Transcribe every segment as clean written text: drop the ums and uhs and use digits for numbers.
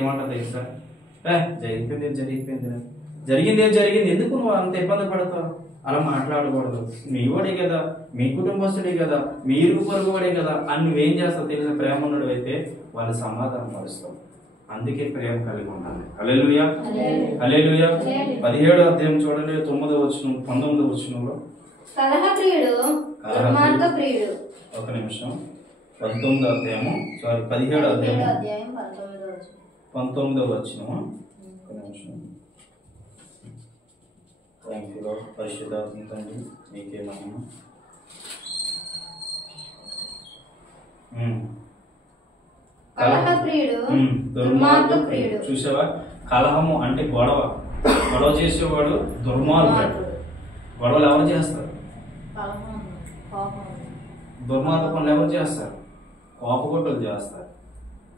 ఏమంటారు తెలుసా? జరిగిపోయింది జరిగింది ఎందుకు నువ్వు అంత ఇబ్బంది పడతావు? అలా మాట్లాడకూడదు. మీ వాడే కదా, మీ కుటుంబస్తుడే కదా, మీ ఇరుగు పొరుగు వాడే కదా అని నువ్వేం చేస్తావు తెలుసా? ప్రేమ ఉన్నడు అయితే వాళ్ళు సమాధానం పరుస్తావు. అందుకే ప్రేమ కలిగి ఉండాలి. హల్లెలూయా హల్లెలూయా. 17వ అధ్యాయం చూడండి, 9వ వచనం 19వ వచనంలో ఒక నిమిషం 19వ అధ్యాయము 17వ అధ్యాయం 19వ వచనం. ఒక నిమిషం. Thank you lord. పరిశుద్ధాత్మ తండ్రి మీకే మహిమ. దుర్మార్గప్రియుడు. చూసావా? కలహము అంటే గొడవ చేసేవాడు దుర్మార్గుడు. గొడవలు ఎవరు చేస్తారు? దుర్మార్గ పనులు ఎవరు చేస్తారు? కోపగొడ్డలు చేస్తారు.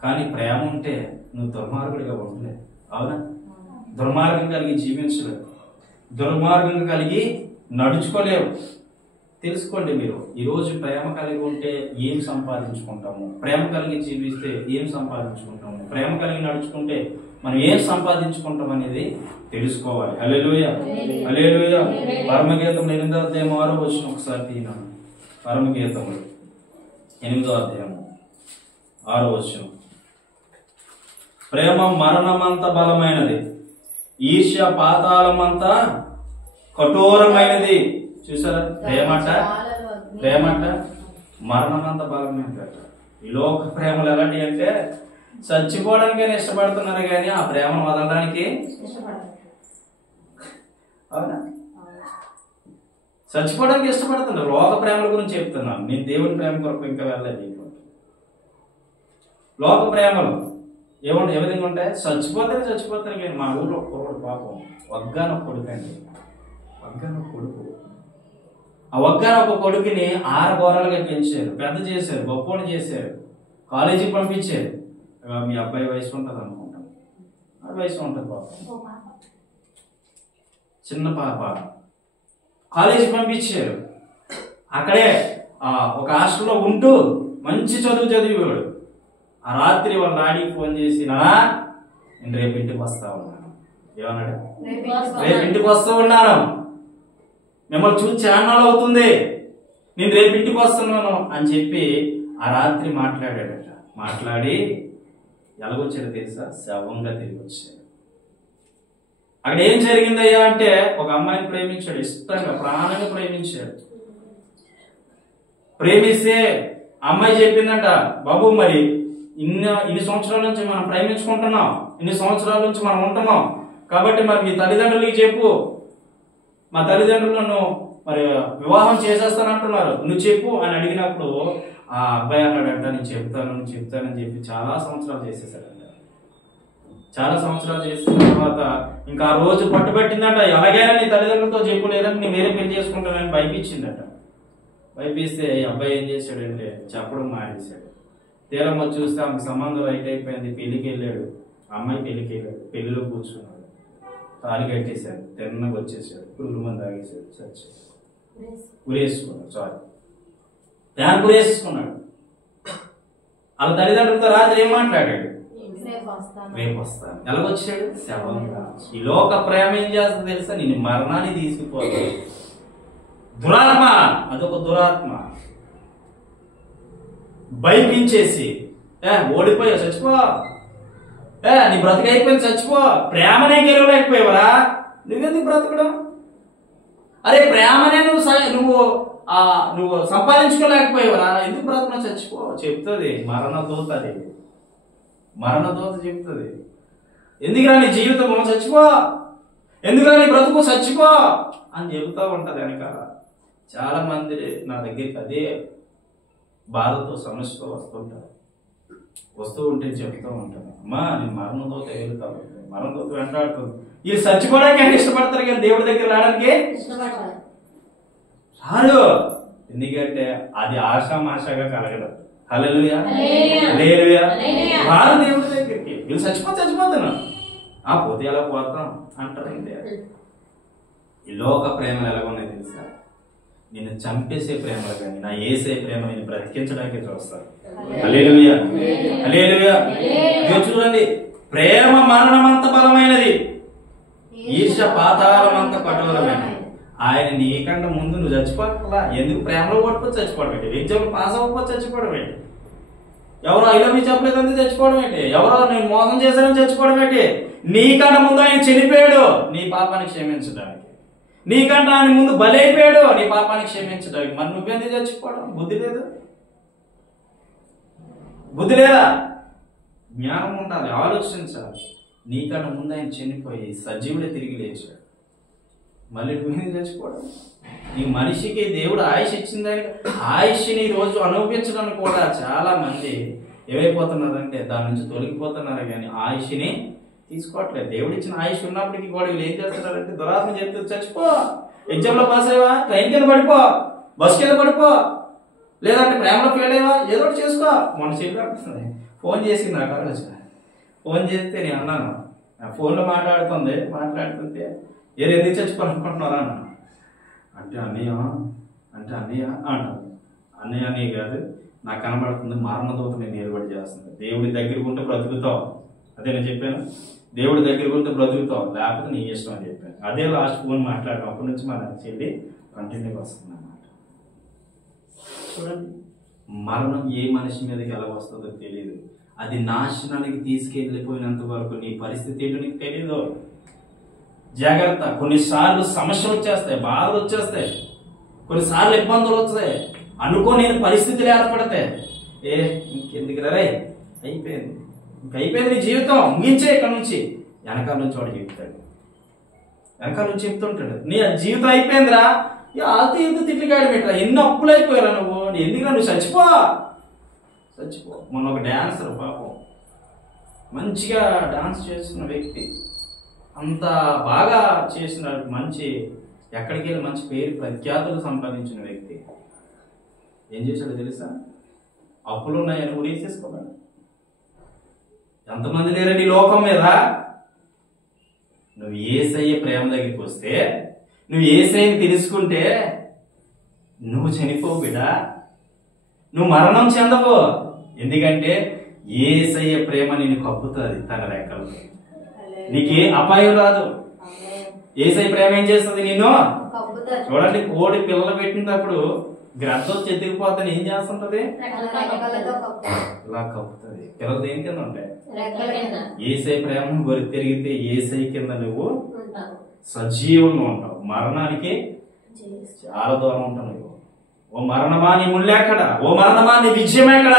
కానీ ప్రేమ ఉంటే నువ్వు దుర్మార్గుడిగా ఉండలేదు. అవునా? దుర్మార్గం కలిగి జీవించలేవు, దుర్మార్గం కలిగి నడుచుకోలేవు. తెలుసుకోండి మీరు. ఈరోజు ప్రేమ కలిగి ఉంటే ఏం సంపాదించుకుంటాము, ప్రేమ కలిగి జీవిస్తే ఏం సంపాదించుకుంటాము, ప్రేమ కలిగి నడుచుకుంటే మనం ఏం సంపాదించుకుంటాం అనేది తెలుసుకోవాలి. హల్లెలూయా హల్లెలూయా. పరమగీతం 8వ అధ్యాయం 6వ వచనం ఒకసారి తీయను. పరమగీతములు 8వ అధ్యాయం 6వ వచనం. ప్రేమ మరణమంత బలమైనది, ఈర్ష్య పాతాళమంతా కఠోరమైనది. చూసారా? ప్రేమట మరణమంత బలమైనదట. ఈ లోక ప్రేమలు ఎలాంటి అంటే చచ్చిపోవడానికి ఇష్టపడుతున్నారు కానీ ఆ ప్రేమను వదలడానికి అవునా? చచ్చిపోవడానికి ఇష్టపడుతున్నారు. లోక ప్రేమల గురించి చెప్తున్నాను నేను. దేవుని ప్రేమ కొరకు ఇంకా వెళ్ళలేదు. లోక ప్రేమలు ఏ విధంగా ఉంటాయి? చచ్చిపోతారు కానీ మా ఊళ్ళో ఒక్కడు పాపం వగ్గానొక్క కొడుకు అండి. వగ్గానొక్క కొడుకు. ఆ వగ్గానొక్క కొడుకుని 6 గోరాలుగా పెంచారు, పెద్ద చేశారు, గొప్పని చేశారు, కాలేజీకి పంపించారు. మీ అబ్బాయి వయసు ఉంటుంది అనుకుంటాం. ఆ వయసు ఉంటుంది పాపం. చిన్న పాప కాలేజీకి పంపించారు. అక్కడే ఒక హాస్టల్లో ఉంటూ మంచి చదువు చదివేవాడు. ఆ రాత్రి వాళ్ళ డాడీకి ఫోన్ చేసి, నేను రేపు ఇంటికి వస్తా ఉన్నాను. ఏమన్నాడు? రేపు ఇంటికి వస్తూ ఉన్నాను, మిమ్మల్ని చూసి చాన్నాళ్ళు అవుతుంది, నేను రేపు ఇంటికి వస్తున్నాను అని చెప్పి ఆ రాత్రి మాట్లాడాడట. మాట్లాడి ఎలాగొచ్చాడు తెలుసా? శవంగా తిరిగి వచ్చాడు. అక్కడ ఏం జరిగిందయ్యా అంటే ఒక అమ్మాయిని ప్రేమించాడు, ఇష్టంగా ప్రాణంగా ప్రేమించాడు. ప్రేమిస్తే అమ్మాయి చెప్పిందంట, బాబు మరి ఇన్ని సంవత్సరాల నుంచి మనం ప్రేమించుకుంటున్నాం, ఇన్ని సంవత్సరాల నుంచి మనం ఉంటున్నాం కాబట్టి మరి మీ తల్లిదండ్రులకి చెప్పు, మా తల్లిదండ్రులు నన్ను మరి వివాహం చేసేస్తానంటున్నారు, నువ్వు చెప్పు అని అడిగినప్పుడు ఆ అబ్బాయి అన్నాడంట, నేను చెప్తానని చెప్పి చాలా సంవత్సరాలు చేసేసాడంట. చాలా సంవత్సరాలు చేసిన తర్వాత ఇంకా ఆ రోజు పట్టుబట్టిందట, ఎలాగైనా నీ తల్లిదండ్రులతో చెప్పు, లేదంటే నేను వేరే పెళ్లి చేసుకుంటానని భయపించిందట. భయపిస్తే ఈ అబ్బాయి ఏం చేశాడంటే చెప్పడం మానేశాడు. తీరమ్మ చూస్తే ఆమెకు సంబంధం రైట్ అయిపోయింది, పెళ్లికి వెళ్ళాడు. అమ్మాయి పెళ్లికి వెళ్ళాడు, పెళ్లిలో కూర్చున్నాడు, తాళి కట్టేశాడు, తిన్నగా వచ్చేసాడు, పురుగుల మంది తాగేశాడు, చచ్చాడు, ఉరేసుకున్నాడు. దాన్ని ఉరేసుకున్నాడు. వాళ్ళ తల్లిదండ్రులతో రాత్రి ఏం మాట్లాడాడు? రేపు వస్తాను. ఎలాగొచ్చాడు? శవంగా. ఈ లోక ప్రేమ ఏం చేస్తుంది తెలుసా? నేను మరణాన్ని తీసుకుపోతాను. దురాత్మ, అదొక దురాత్మ. భయపించేసి ఓడిపోయావు, చచ్చిపో, నీ బ్రతకైపోయింది, చచ్చిపో. ప్రేమనే గెలవలేకపోయావరా, నువ్వెందుకు బ్రతకడం? అరే ప్రేమనే నువ్వు సంపాదించుకోలేకపోయావరా, ఎందుకు బ్రతకడం? చచ్చిపో చెప్తుంది మరణదూత. అది మరణదూత చెప్తుంది. ఎందుకురా నీ జీవితం, చచ్చిపో, ఎందుకురా నీ బ్రతుకు, చచ్చిపో అని చెబుతూ ఉంటది వెనకాల. చాలా మంది నా దగ్గరికి అదే బాధతో సమస్యతో వస్తూ ఉంటే చెప్తూ ఉంటాను, అమ్మా నేను మరణంతో వెళ్తాను, మరణంతో వెంటాడుతుంది. వీళ్ళు చచ్చిపోవడానికి ఇష్టపడతారు కానీ దేవుడి దగ్గర రావడానికి రారు. ఎందుకంటే అది ఆశామాషగా కలగదు. హల్లెలూయా హల్లెలూయా. రారు దేవుడి దగ్గరికి. వీళ్ళు చచ్చిపోతాను, పోతే ఎలా పోతాం అంటారు. ఈ లోక ప్రేమలు ఎలా ఉన్నాయి తెలుసా? నిన్ను చంపేసే ప్రేమలు కానీ నా యేసే ప్రేమ నేను బ్రతికించడానికి చూస్తాను. హల్లెలూయా హల్లెలూయా. చూడండి ప్రేమ మరణమంత బలమైనది, ఈర్ష్య పాతాళమంత కఠోరమైనది. ఆయన నీకంటే ముందు నువ్వు చచ్చిపోకలా. ఎందుకు ప్రేమలో పట్టుకొని చచ్చిపోవడం ఏంటి? ఎగ్జామ్లో పాస్ అవ్వకపోతే చచ్చిపోవడం ఏంటి? ఎవరో ఐ లవ్ యూ చెప్పలేదంటే చచ్చిపోవడం ఏంటి? ఎవరో నేను మోసం చేశానని చచ్చిపోవడం ఏంటి? నీకంటే ముందు ఆయన చనిపోయాడు నీ పాపాన్ని క్షమించడానికి. నీకంటే ఆయన ముందు బలైపోయాడు నీ పాపాన్ని క్షమించడానికి. మరి నువ్వెందుకు చచ్చిపోవడం? బుద్ధి లేదు, బుద్ధి లేదా? జ్ఞానం ఉండాలి, ఆలోచించాలి. నీకన్నా ముందు ఆయన చనిపోయి సజీవుడే తిరిగి లేచాడు. మళ్ళీ నువ్వేది చచ్చిపోవడం? ఈ మనిషికి దేవుడు ఆయుష్ ఇచ్చిందని ఆయుష్ని ఈరోజు అనుభవించడానికి కూడా చాలా మంది ఏమైపోతున్నారంటే దాని నుంచి తొలగిపోతున్నారు, కానీ ఆయుష్ని తీసుకోవట్లేదు. దేవుడు ఇచ్చిన ఆయుష్ ఉన్నప్పటికీ కూడా వీళ్ళు ఏం చేస్తున్నారంటే దురాత్మ చెప్తే చచ్చిపో, ఎగ్జామ్లో పాస్ అయ్యవా, ట్రైన్ కింద పడిపో, బస్ కింద పడిపో, లేదంటే ప్రేమలో ఫెయిల్ అయ్యవా, ఏదో ఒకటి చేసుకో. మొన్న చెప్పి ఫోన్ చేసి నాకు ఆలోచన, ఫోన్ చేస్తే నేను అన్నాను, ఫోన్లో మాట్లాడుతుంటే ఎందుకు చచ్చిపోవాలనుకుంటున్నారా అన్న. అంటే అన్నయ్య అంటారు. అన్నయ్య కాదు, నాకు కనబడుతుంది మరణదూత నేను నిలబడి చేస్తుంది. దేవుడి దగ్గర ఉంటే బ్రతుకుతావు, అదే నేను చెప్పాను. దేవుడి దగ్గర ఉంటే బ్రతుకుతావు, లేకపోతే నీ ఇష్టం అని చెప్పాను. అదే లాస్ట్ ఫోన్ మాట్లాడడం. అప్పటి నుంచి మన చెల్లి కంటిన్యూగా వస్తుంది అన్నమాట. చూడండి, మరణం ఏ మనిషి మీదకి ఎలా వస్తుందో తెలియదు. అది నాశనానికి తీసుకెళ్ళిపోయినంత వరకు నీ పరిస్థితి ఏంటో నీకు తెలీదు. జాగ్రత్త. కొన్నిసార్లు సమస్యలు వచ్చేస్తాయి, బాధలు వచ్చేస్తాయి, కొన్నిసార్లు ఇబ్బందులు వస్తాయి, అనుకోని పరిస్థితులు ఏర్పడతాయి. ఇంకెందుకు రే, అయిపోయింది, ఇంకైపోయింది నీ జీవితం, ముగించే ఇక్కడ నుంచి. వెనకాల నుంచి వాడు చెప్తాడు, వెనకాల నుంచి చెప్తుంటాడు, నీ జీవితం అయిపోయిందిరా, ఆల్తీ ఎందుకు తిట్లికాడు పెట్టరా, ఎన్ని అప్పులు అయిపోయారా నువ్వు, ఎందుకురా నువ్వు చచ్చిపో. మొన్న ఒక డాన్సర్ పాపం మంచిగా డాన్స్ చేస్తున్న వ్యక్తి, అంత బాగా చేసిన మంచి, ఎక్కడికి వెళ్ళి మంచి పేరు ప్రఖ్యాతులు సంపాదించిన వ్యక్తి ఏం చేశాడో తెలుసా? అప్పులు ఉన్నాయని ఊరేసేసుకోవాలి. ఎంతమంది లేరండి ఈ లోకం మీద? నువ్వు యేసయ్య ప్రేమ దగ్గరికి వస్తే, నువ్వు యేసయ్యని తెలుసుకుంటే నువ్వు చనిపోవు బిడ్డా, నువ్వు మరణం చెందవు. ఎందుకంటే యేసయ్య ప్రేమ నిన్ను కప్పుతుంది తన రెక్కలు, నీకే అపాయం రాదు. యేసయ్య ప్రేమ ఏం చేస్తుంది? నిన్ను చూడండి, కోడి పిల్లలు పెట్టినప్పుడు గ్రద్దం చెతికిపోతాను ఏం చేస్తుంటది? ఇలా కప్పుతుంది. పిల్లలు దేని కింద ఉంటాయి? యేసయ్య ప్రేమను గొరి తిరిగితే యేసయ్య కింద నువ్వు సజీవంగా ఉంటావు. మరణానికి చాలా దూరం ఉంటావు నువ్వు. ఓ మరణమా నీ ముళ్ళు ఎక్కడ? ఓ మరణమా నీ విజయం ఎక్కడ?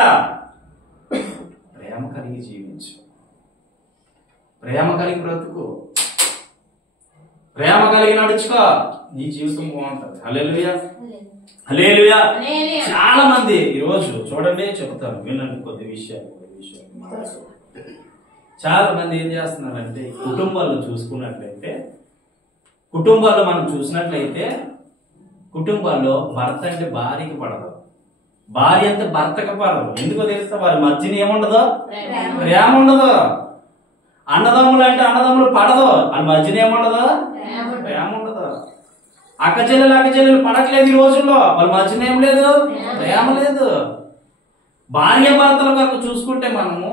ప్రేమ కలిగి జీవించు, ప్రేమ కలిగి బ్రతుకు, ప్రేమ కలిగి నడుచుకో, నీ జీవితం బాగుంటది. హల్లెలూయా, హల్లెలూయా. చాలా మంది ఈరోజు చూడండి, చెప్తాను వినండి కొద్ది విషయాలు. చాలా మంది ఏం చేస్తున్నారంటే, కుటుంబాల్లో చూసుకున్నట్లయితే, కుటుంబాల్లో మనం చూసినట్లయితే కుటుంబాల్లో భర్త అంటే భార్యకి పడదు, భార్య అంటే భర్తకి పడదు. ఎందుకో తెలుస్తా? వారి మధ్యన ఏముండదు? ప్రేమ ఉండదు. అన్నదమ్ములు అంటే అన్నదమ్ములు పడదు, వాళ్ళ మధ్యన ఏముండదు? ప్రేమ ఉండదు. అక్క చెల్లెలు పడట్లేదు ఈ రోజుల్లో, వాళ్ళ మధ్యన ఏం లేదు? ప్రేమ లేదు. భార్య భర్తల వరకు చూసుకుంటే మనము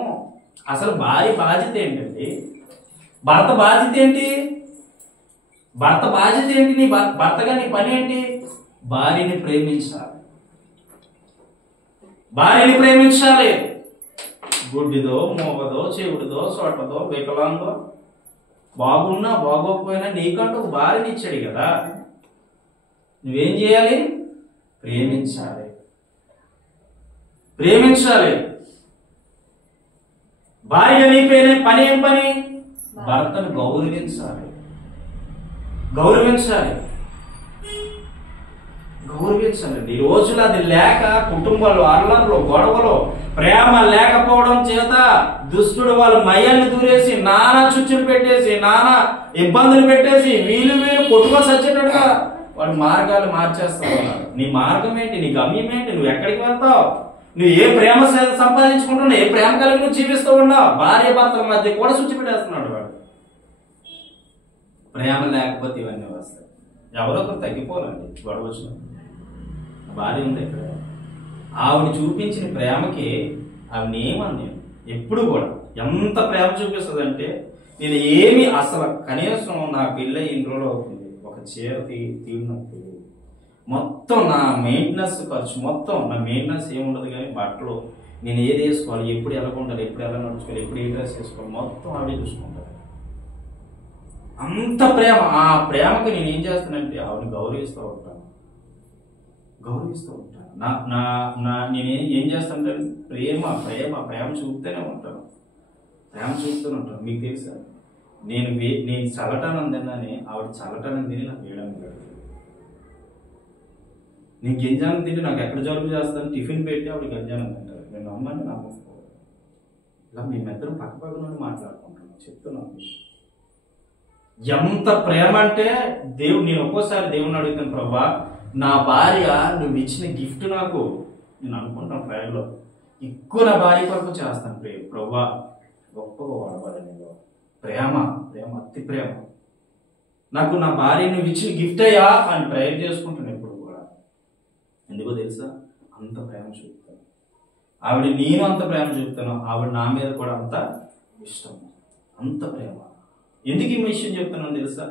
అసలు భార్య బాధ్యత ఏంటండి? భర్త బాధ్యత ఏంటి? భర్త బాధ్యత ఏంటి? నీ భర్తగా నీ పని ఏంటి? భార్యని ప్రేమించాలి, భార్యని ప్రేమించాలి. గుడ్డిదో, మోగదో, చెవుడిదో, సొట్టదో, వికలాంగో, బాగున్నా బాగోకపోయినా నీకంటూ భార్యని ఇచ్చాడు కదా. నువ్వేం చేయాలి? ప్రేమించాలి, ప్రేమించాలి. భార్య నీ పని ఏం పని? భర్తను గౌరవించాలి, గౌరవించాలి, గౌరవించాలండి. ఈ రోజులు అది లేక కుటుంబాలు అల్లర్లు, గొడవలు, ప్రేమ లేకపోవడం చేత దుష్టుడు వాళ్ళ మయ్యాన్ని దూరేసి నానా చుచ్చులు పెట్టేసి నానా ఇబ్బందులు పెట్టేసి వీళ్ళు కొట్టుకొని వచ్చేటట్టుగా వాళ్ళ మార్గాలు మార్చేస్తా ఉన్నారు. నీ మార్గం ఏంటి? నీ గమ్యం ఏంటి? నువ్వు ఎక్కడికి వెళ్తావు? నువ్వు ఏ ప్రేమ సంపాదించుకుంటున్నావు? ఏ ప్రేమ కలిగి నువ్వు జీవిస్తూ ఉన్నావు? భార్య భర్తల మధ్య కూడా శుచి పెట్టేస్తున్నాడు వాడు. ప్రేమ లేకపోతే ఇవన్నీ వస్తాయి. ఎవరొకరు తగ్గిపోవాలండి. గొడవ వచ్చిన భార్య ఉంది ఇక్కడ, ఆవిడ చూపించిన ప్రేమకి ఆవిడ ఏమని ఎప్పుడు కూడా ఎంత ప్రేమ చూపిస్తుంది అంటే, నేను ఏమి అసలు కనీసం నా పెళ్ళి ఇన్ని రోజులు అవుతుంది, ఒక చీర తీరినప్పుడు మొత్తం నా మెయింటెనెన్స్ ఖర్చు, మొత్తం నా మెయింటెనెన్స్ ఏముండదు, కానీ బట్టలు నేను ఏది వేసుకోవాలి, ఎప్పుడు ఎలా ఉండాలి, ఎప్పుడు ఎలా నడుచుకోవాలి, ఎప్పుడు ఏ డ్రెస్ వేసుకోవాలి, మొత్తం ఆవిడే చూసుకుంటాను. అంత ప్రేమ. ఆ ప్రేమకి నేను ఏం చేస్తానంటే ఆవిడని గౌరవిస్తూ ఉంటాను. నేను ఏం చేస్తానంటే ప్రేమ చూపుతూనే ఉంటాను. మీకు తెలుసా, నేను చల్లటానం తిన్నానే, ఆవిడ చల్లటానం తిని నాకు వేయడానికి పెడతాను. నేను గింజానం తింటే నాకు ఎక్కడ జలుబు చేస్తాను, టిఫిన్ పెట్టి ఆవిడ గంజానం తింటారు. నేను అమ్మని నాకు ఇలా మేమిద్దరం పక్క నుండి మాట్లాడుకుంటున్నాం. చెప్తున్నాను ఎంత ప్రేమ అంటే, నేను ఒక్కోసారి దేవుని అడుగుతాను, ప్రభా నా భార్య నువ్వు ఇచ్చిన గిఫ్ట్ నాకు, నేను అనుకుంటాను ప్రేమలో ఎక్కువ నా భార్య కొరకు చేస్తాను ప్రభా, గొప్పగా వాడబడి నేను ప్రేమ అతి ప్రేమ. నాకు నా భార్య నువ్వు ఇచ్చిన గిఫ్ట్ అయ్యా అని ప్రేయర్ చేసుకుంటాను ఎప్పుడు కూడా. ఎందుకో తెలుసా, అంత ప్రేమ చూపుతాను. ఆవిడ నేను అంత ప్రేమ చూపుతాను, ఆవిడ నా మీద కూడా అంత ఇష్టం, అంత ప్రేమ. ఎందుకు ఈ విషయం చెప్తున్నాను తెలుసా,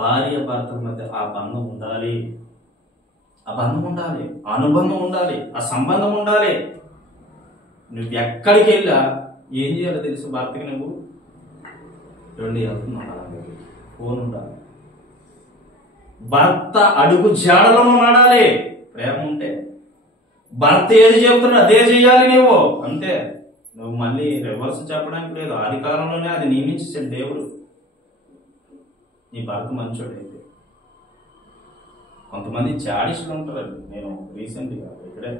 భార్య భర్తల మధ్య ఆ బంధం ఉండాలి, ఆ అనుబంధం ఉండాలి, ఆ సంబంధం ఉండాలి. నువ్వు ఎక్కడికి వెళ్ళా ఏం చేయాలో తెలుసు, భర్తకి నువ్వు 2 వెళ్తున్నావు, ఫోన్ ఉండాలి, భర్త అడుగు జాడలను నడాలి. ప్రేమ ఉంటే భర్త ఏది చెబుతున్నా అదే చెయ్యాలి నువ్వు, అంతే. నువ్వు మళ్ళీ రివర్స్ చెప్పడానికి లేదు. ఆది కాలంలోనే అది నియమించేసాడు దేవుడు. నీ భర్త మంచోడైతే. కొంతమంది చాడిస్టులు ఉంటారండి. నేను రీసెంట్గా ఇక్కడే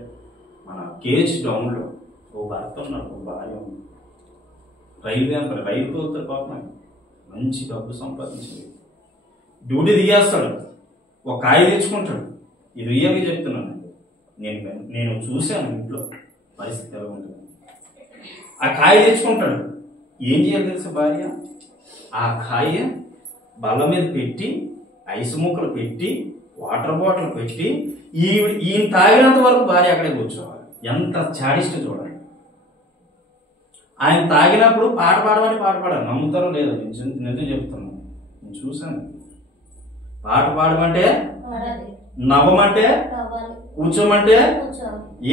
మన కేజ్ డౌన్లో ఓ భర్త ఉన్నాడు, ఓ భార్య ఉంది, రైతు అవుతారు పాపం, మంచి డబ్బు సంపాదించింది, డ్యూటీ దిగేస్తాడు, ఒక కాయ తెచ్చుకుంటాడు. ఇది రియల్గా చెప్తున్నాను, నేను చూశాను ఇంట్లో పరిస్థితి ఎలా ఉంటుంది. ఆ కాయ తెచ్చుకుంటాడు, ఏం చేయాలి తెలుసా భార్య, ఆ కాయ బల్ల మీద పెట్టి, ఐస్ ముక్కలు పెట్టి, వాటర్ బాటిల్ పెట్టి, ఈయన తాగినంత వరకు భార్య అక్కడే కూర్చోవాలి. ఎంత చాడిస్ట్ చూడండి. ఆయన తాగినప్పుడు పాట పాడాలి. నమ్ముతారో లేదో, నిజం చెప్తున్నాను, నేను చూశాను. పాట పాడమంటే, నవ్వమంటే, కూర్చోమంటే,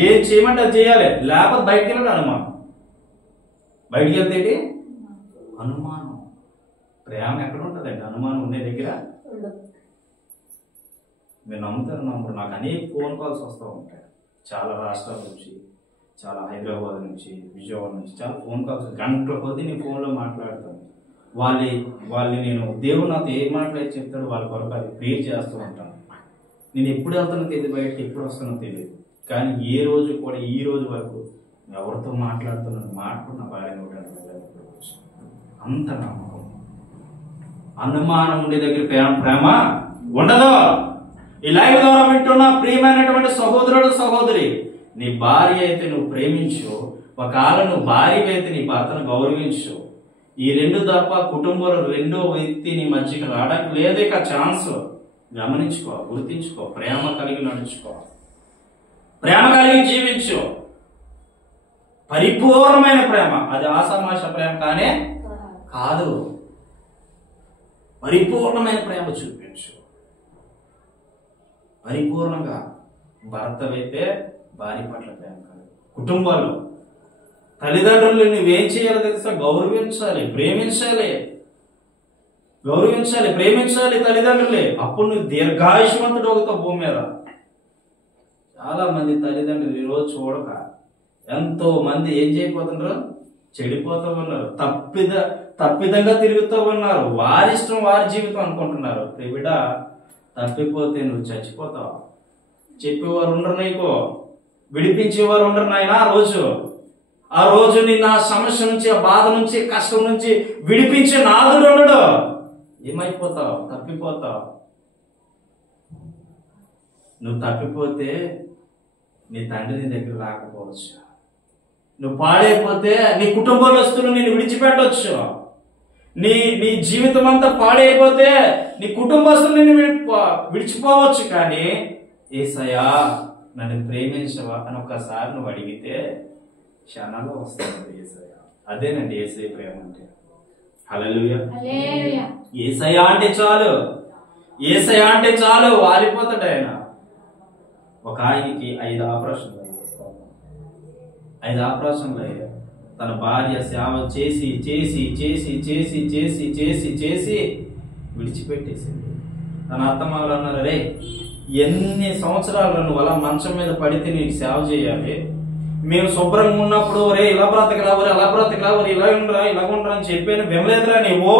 ఏం చేయమంటే అది చేయాలి, లేకపోతే బయటికి వెళ్ళాడు అనుమానం. బయటికి వెళ్తే అనుమానం. ప్రేమ ఎక్కడ ఉంటుందండి, అనుమానం ఉండే దగ్గర. మీరు నమ్ముతారు నమ్మరు, నాకు అనేక ఫోన్ కాల్స్ వస్తూ ఉంటాయి, చాలా రాష్ట్రాల నుంచి, చాలా హైదరాబాద్ నుంచి, విజయవాడ నుంచి చాలా ఫోన్ కాల్స్. గంటల కొద్దీ నేను ఫోన్లో మాట్లాడతాను. వాళ్ళని నేను దేవుడు నాతో ఏం మాట్లాడి చెప్తాడు వాళ్ళ కొరకు అది ప్రేర్ చేస్తూ ఉంటాను. నేను ఎప్పుడు వెళ్తానో తెలియదు, బయటకి ఎప్పుడు వస్తానో తెలియదు, కానీ ఏ రోజు కూడా ఈ రోజు వరకు ఎవరితో మాట్లాడుతున్నాను మాట్లాడుతున్న భార్య అంత నమ్మకం. అనుమానం ఉండే దగ్గర ప్రేమ ఉండదు. ఈ లైవ్ ద్వారా వింటున్న ప్రియమైనటువంటి సహోదరుడు సహోదరి, నీ భార్య అయితే నువ్వు ప్రేమించు, ఒకవేళ నువ్వు భార్య అయితే నీ భర్తను గౌరవించు. ఈ 2 తప్ప కుటుంబంలో 2వ వ్యక్తి నీ మధ్యకి రావడానికి లేదు ఇక ఛాన్స్. గమనించుకో, గుర్తించుకో, ప్రేమ కలిగి నడుచుకో, ప్రేమ కలిగి జీవించు. పరిపూర్ణమైన ప్రేమ, అది ఆషామాష ప్రేమ కానే కాదు. పరిపూర్ణమైన ప్రేమ చూపించు. పరిపూర్ణంగా భర్త అయితే భార్య పట్ల ప్రేమ కాదు. కుటుంబాలు తల్లిదండ్రులు నువ్వేం చేయాలో తెలుసా, గౌరవించాలి, ప్రేమించాలి. తల్లిదండ్రులే. అప్పుడు నువ్వు దీర్ఘాయుష్మంతుడు అవుతావు భూమి మీద. చాలా మంది తల్లిదండ్రులు ఈరోజు చూడక ఎంతో మంది ఏం చేయబోతున్నారు, చెడిపోతూ ఉన్నారు, తప్పిదంగా తిరుగుతూ ఉన్నారు. వారిష్టం వారి జీవితం అనుకుంటున్నారు. బిడ్డ, తప్పిపోతే నువ్వు చచ్చిపోతావు. చెప్పేవారు ఉండరు, నీకు విడిపించేవారు ఉండరు నాయన. ఆ రోజు నిన్ను ఆ సమస్య నుంచి, ఆ బాధ నుంచి, కష్టం నుంచి విడిపించే నాదుడు ఉండడు. ఏమైపోతావు, తప్పిపోతావు. నువ్వు తప్పిపోతే నీ తండ్రి నీ దగ్గర రాకపోవచ్చు. నువ్వు పాడైపోతే నీ కుటుంబస్తులు నిన్ను విడిచిపెట్టవచ్చు. నీ జీవితం అంతా పాడైపోతే నీ కుటుంబస్తులు నిన్ను విడిచిపోవచ్చు. కానీ యేసయ్యా నన్ను ప్రేమించవా అని ఒక్కసారి నువ్వు అడిగితే క్షణంలో వస్తుంది యేసయ్య. అదేనండి యేసయ్య ప్రేమ అంటే. హల్లెలూయా. యేసయ్య అంటే చాలు, యేసయ్య అంటే చాలు వాలిపోతాడు ఆయన. ఒక ఆయనకి 5 ఆపరేషన్లు అయ్యాయి. తన భార్య సేవ చేసి చేసి చేసి చేసి చేసి చేసి చేసి విడిచిపెట్టేసింది. తన అత్తమామలు అన్నారు, రే ఎన్ని సంవత్సరాలు నువ్వు అలా మంచం మీద పడితే నీకు సేవ చేయాలి, మేము శుభ్రంగా ఉన్నప్పుడు రే ఇలా బ్రతకరావు, అలా బ్రతకరావు, ఇలా ఉండరా అని చెప్పాను వినలేదురా నువ్వు.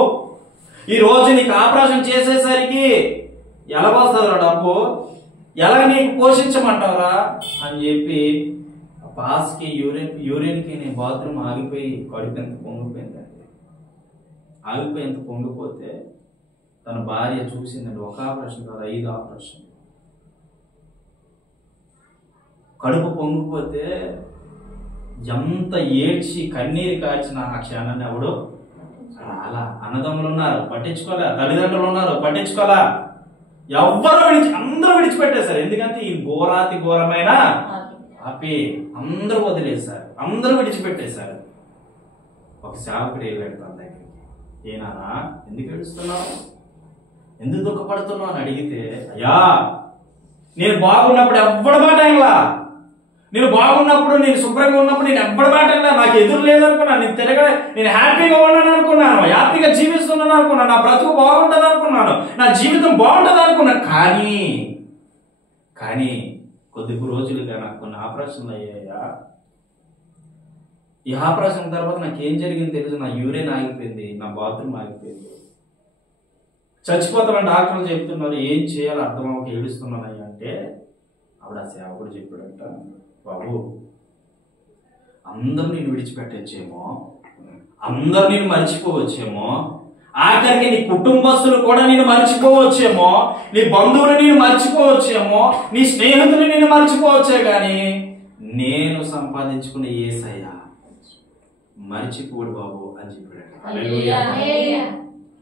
ఈ రోజు నీకు ఆపరేషన్ చేసేసరికి ఎలా వస్తుందిరా డబ్బు, ఎలా నీకు పోషించమంటావురా అని చెప్పి పాస్కి యూరిన్కి నేను బాత్రూమ్ ఆగిపోయి కడుపు ఎంత పొంగిపోయిందండి. ఆగిపోయి ఎంత పొంగిపోతే తన భార్య చూసిందండి. ఒక ఆపరేషన్ కాదు, 5 ఆపరేషన్. కడుపు పొంగిపోతే ఎంత ఏడ్చి కన్నీరు కార్చిన ఆ క్షణాన్ని ఎవడు అలా. అన్నదమ్ములు ఉన్నారు పట్టించుకోలే, తల్లిదండ్రులు ఉన్నారు పట్టించుకోలే, అందరూ విడిచిపెట్టేశారు. ఎందుకంటే ఈ ఘోరాతి ఘోరమైన ఆపి అందరూ వదిలేశారు, అందరూ విడిచిపెట్టేశారు. ఒక సేవకుడు వెళ్ళాడు తన దగ్గరికి, ఏనానా ఎందుకు ఏడుస్తున్నావు, ఎందుకు దుఃఖపడుతున్నావు అని అడిగితే, అయ్యా నేను బాగున్నప్పుడు ఎవ్వడ మాట అయినలా, నేను బాగున్నప్పుడు నేను శుభ్రంగా ఉన్నప్పుడు నేను ఎవ్వడ మాట అయినా, నాకు ఎదురు లేదనుకున్నాను, నేను హ్యాపీగా ఉన్నాను అనుకున్నాను, హ్యాపీగా జీవిస్తున్నాను అనుకున్నాను, నా బ్రతుకు బాగుంటుంది అనుకున్నాను, నా జీవితం బాగుంటుంది అనుకున్నాను. కానీ కొద్ది రోజులుగా నాకు కొన్ని ఆపరేషన్లు అయ్యాయా. ఈ ఆపరేషన్ తర్వాత నాకు ఏం జరిగింది తెలుసు, నా యూరిన్ ఆగిపోయింది, నా బాత్రూమ్ ఆగిపోయింది, చచ్చిపోతామని డాక్టర్లు చెప్తున్నారు, ఏం చేయాలో అర్థం అవ్వక ఏడుస్తున్నానయ్యా అంటే ఆవిడ ఆ సేవకుడు చెప్పాడంట, బాబు అందరూ నేను విడిచిపెట్టచ్చేమో, అందరూ నేను మర్చిపోవచ్చేమో, ఆఖరికి నీ కుటుంబస్తులు కూడా నేను మర్చిపోవచ్చేమో, నీ బంధువులు నేను మర్చిపోవచ్చేమో, నీ స్నేహితులు నేను మర్చిపోవచ్చే కానీ నేను సంపాదించుకున్న యేసయ్య మర్చిపోడు బాబు అని చెప్పాడు.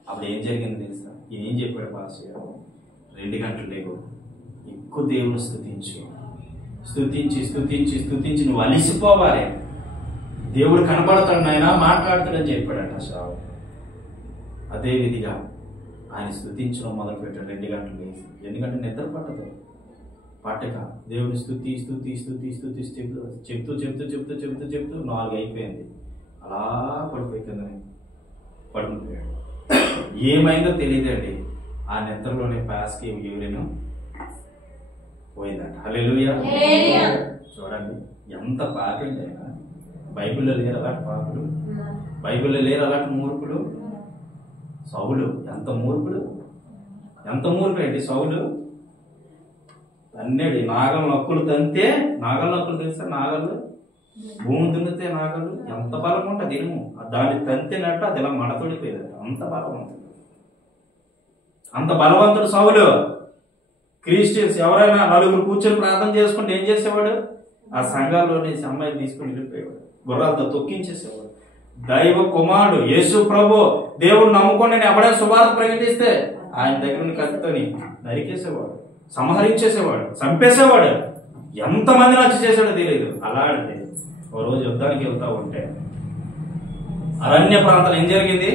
అప్పుడు ఏం జరిగింది తెలుసా, ఏం చెప్పాడు పాస్టర్, 2 గంటలు లేవు, ఎక్కువ దేవుని స్తుతించు, స్తుతించి స్తుతించి స్తుతించి నువ్వు అలిసిపోవాలి, దేవుడు కనబడతాడు నాయన మాట్లాడతాడని చెప్పాడట సావు. అదే విధిగా ఆయన స్తుతించడం మొదలు పెట్టాడు. 2 గంటలు లేచి, ఎందుకంటే నిద్ర పట్టక దేవుని స్తుతి స్తుతి స్తుతి స్తుతి చెప్తూ చెప్తూ చెప్తూ చెప్తూ చెప్తూ 4 అయిపోయింది. అలా పడిపోయి కిందని పడుకుపోయాడు. ఏమైందో తెలియదండి, ఆ నిద్రలోనే పాస్కి యూరిన్ పోయిందట. హల్లెలూయా. చూడండి ఎంత పాపండి ఆయన. బైబిల్లో లేరు అలాంటి పాపులు, బైబిల్లో లేరు అలాంటి మూర్ఖులు. సౌలు ఎంత మూర్ఖుడు ఏంటి సౌలు. తన్నేడు నాగలు నక్కులు తంతే, నాగలు నక్కులు తెలుసా, నాగలు భూమి దున్నితే నాగలు ఎంత బలం ఉంటుంది ఇనుము, దాన్ని తంతేనట్టు అది ఇలా మడతోడిపోయేది, అంత బలం ఉంటుంది. అంత బలవంతుడు సౌలు. క్రిస్టియన్స్ ఎవరైనా 4 కూర్చొని ప్రార్థన చేసుకుంటే ఏం చేసేవాడు, ఆ సంఘాల్లోని అమ్మాయిని తీసుకుని వెళ్ళిపోయేవాడు, గుర్రాలతో తొక్కించేసేవాడు. దైవ కుమారుడు యేసు ప్రభు, దేవుడు నమ్ముకొని ఎవడైనా సువార్త ప్రకటిస్తే ఆయన దగ్గర కత్తితోని నరికేసేవాడు, సంహరించేసేవాడు, చంపేసేవాడు. ఎంతమందిని వచ్చి చేసాడో తెలియదు. అలాంటి ఓ రోజు యుద్ధానికి వెళ్తా ఉంటే అరణ్య ప్రాంతాలు ఏం జరిగింది,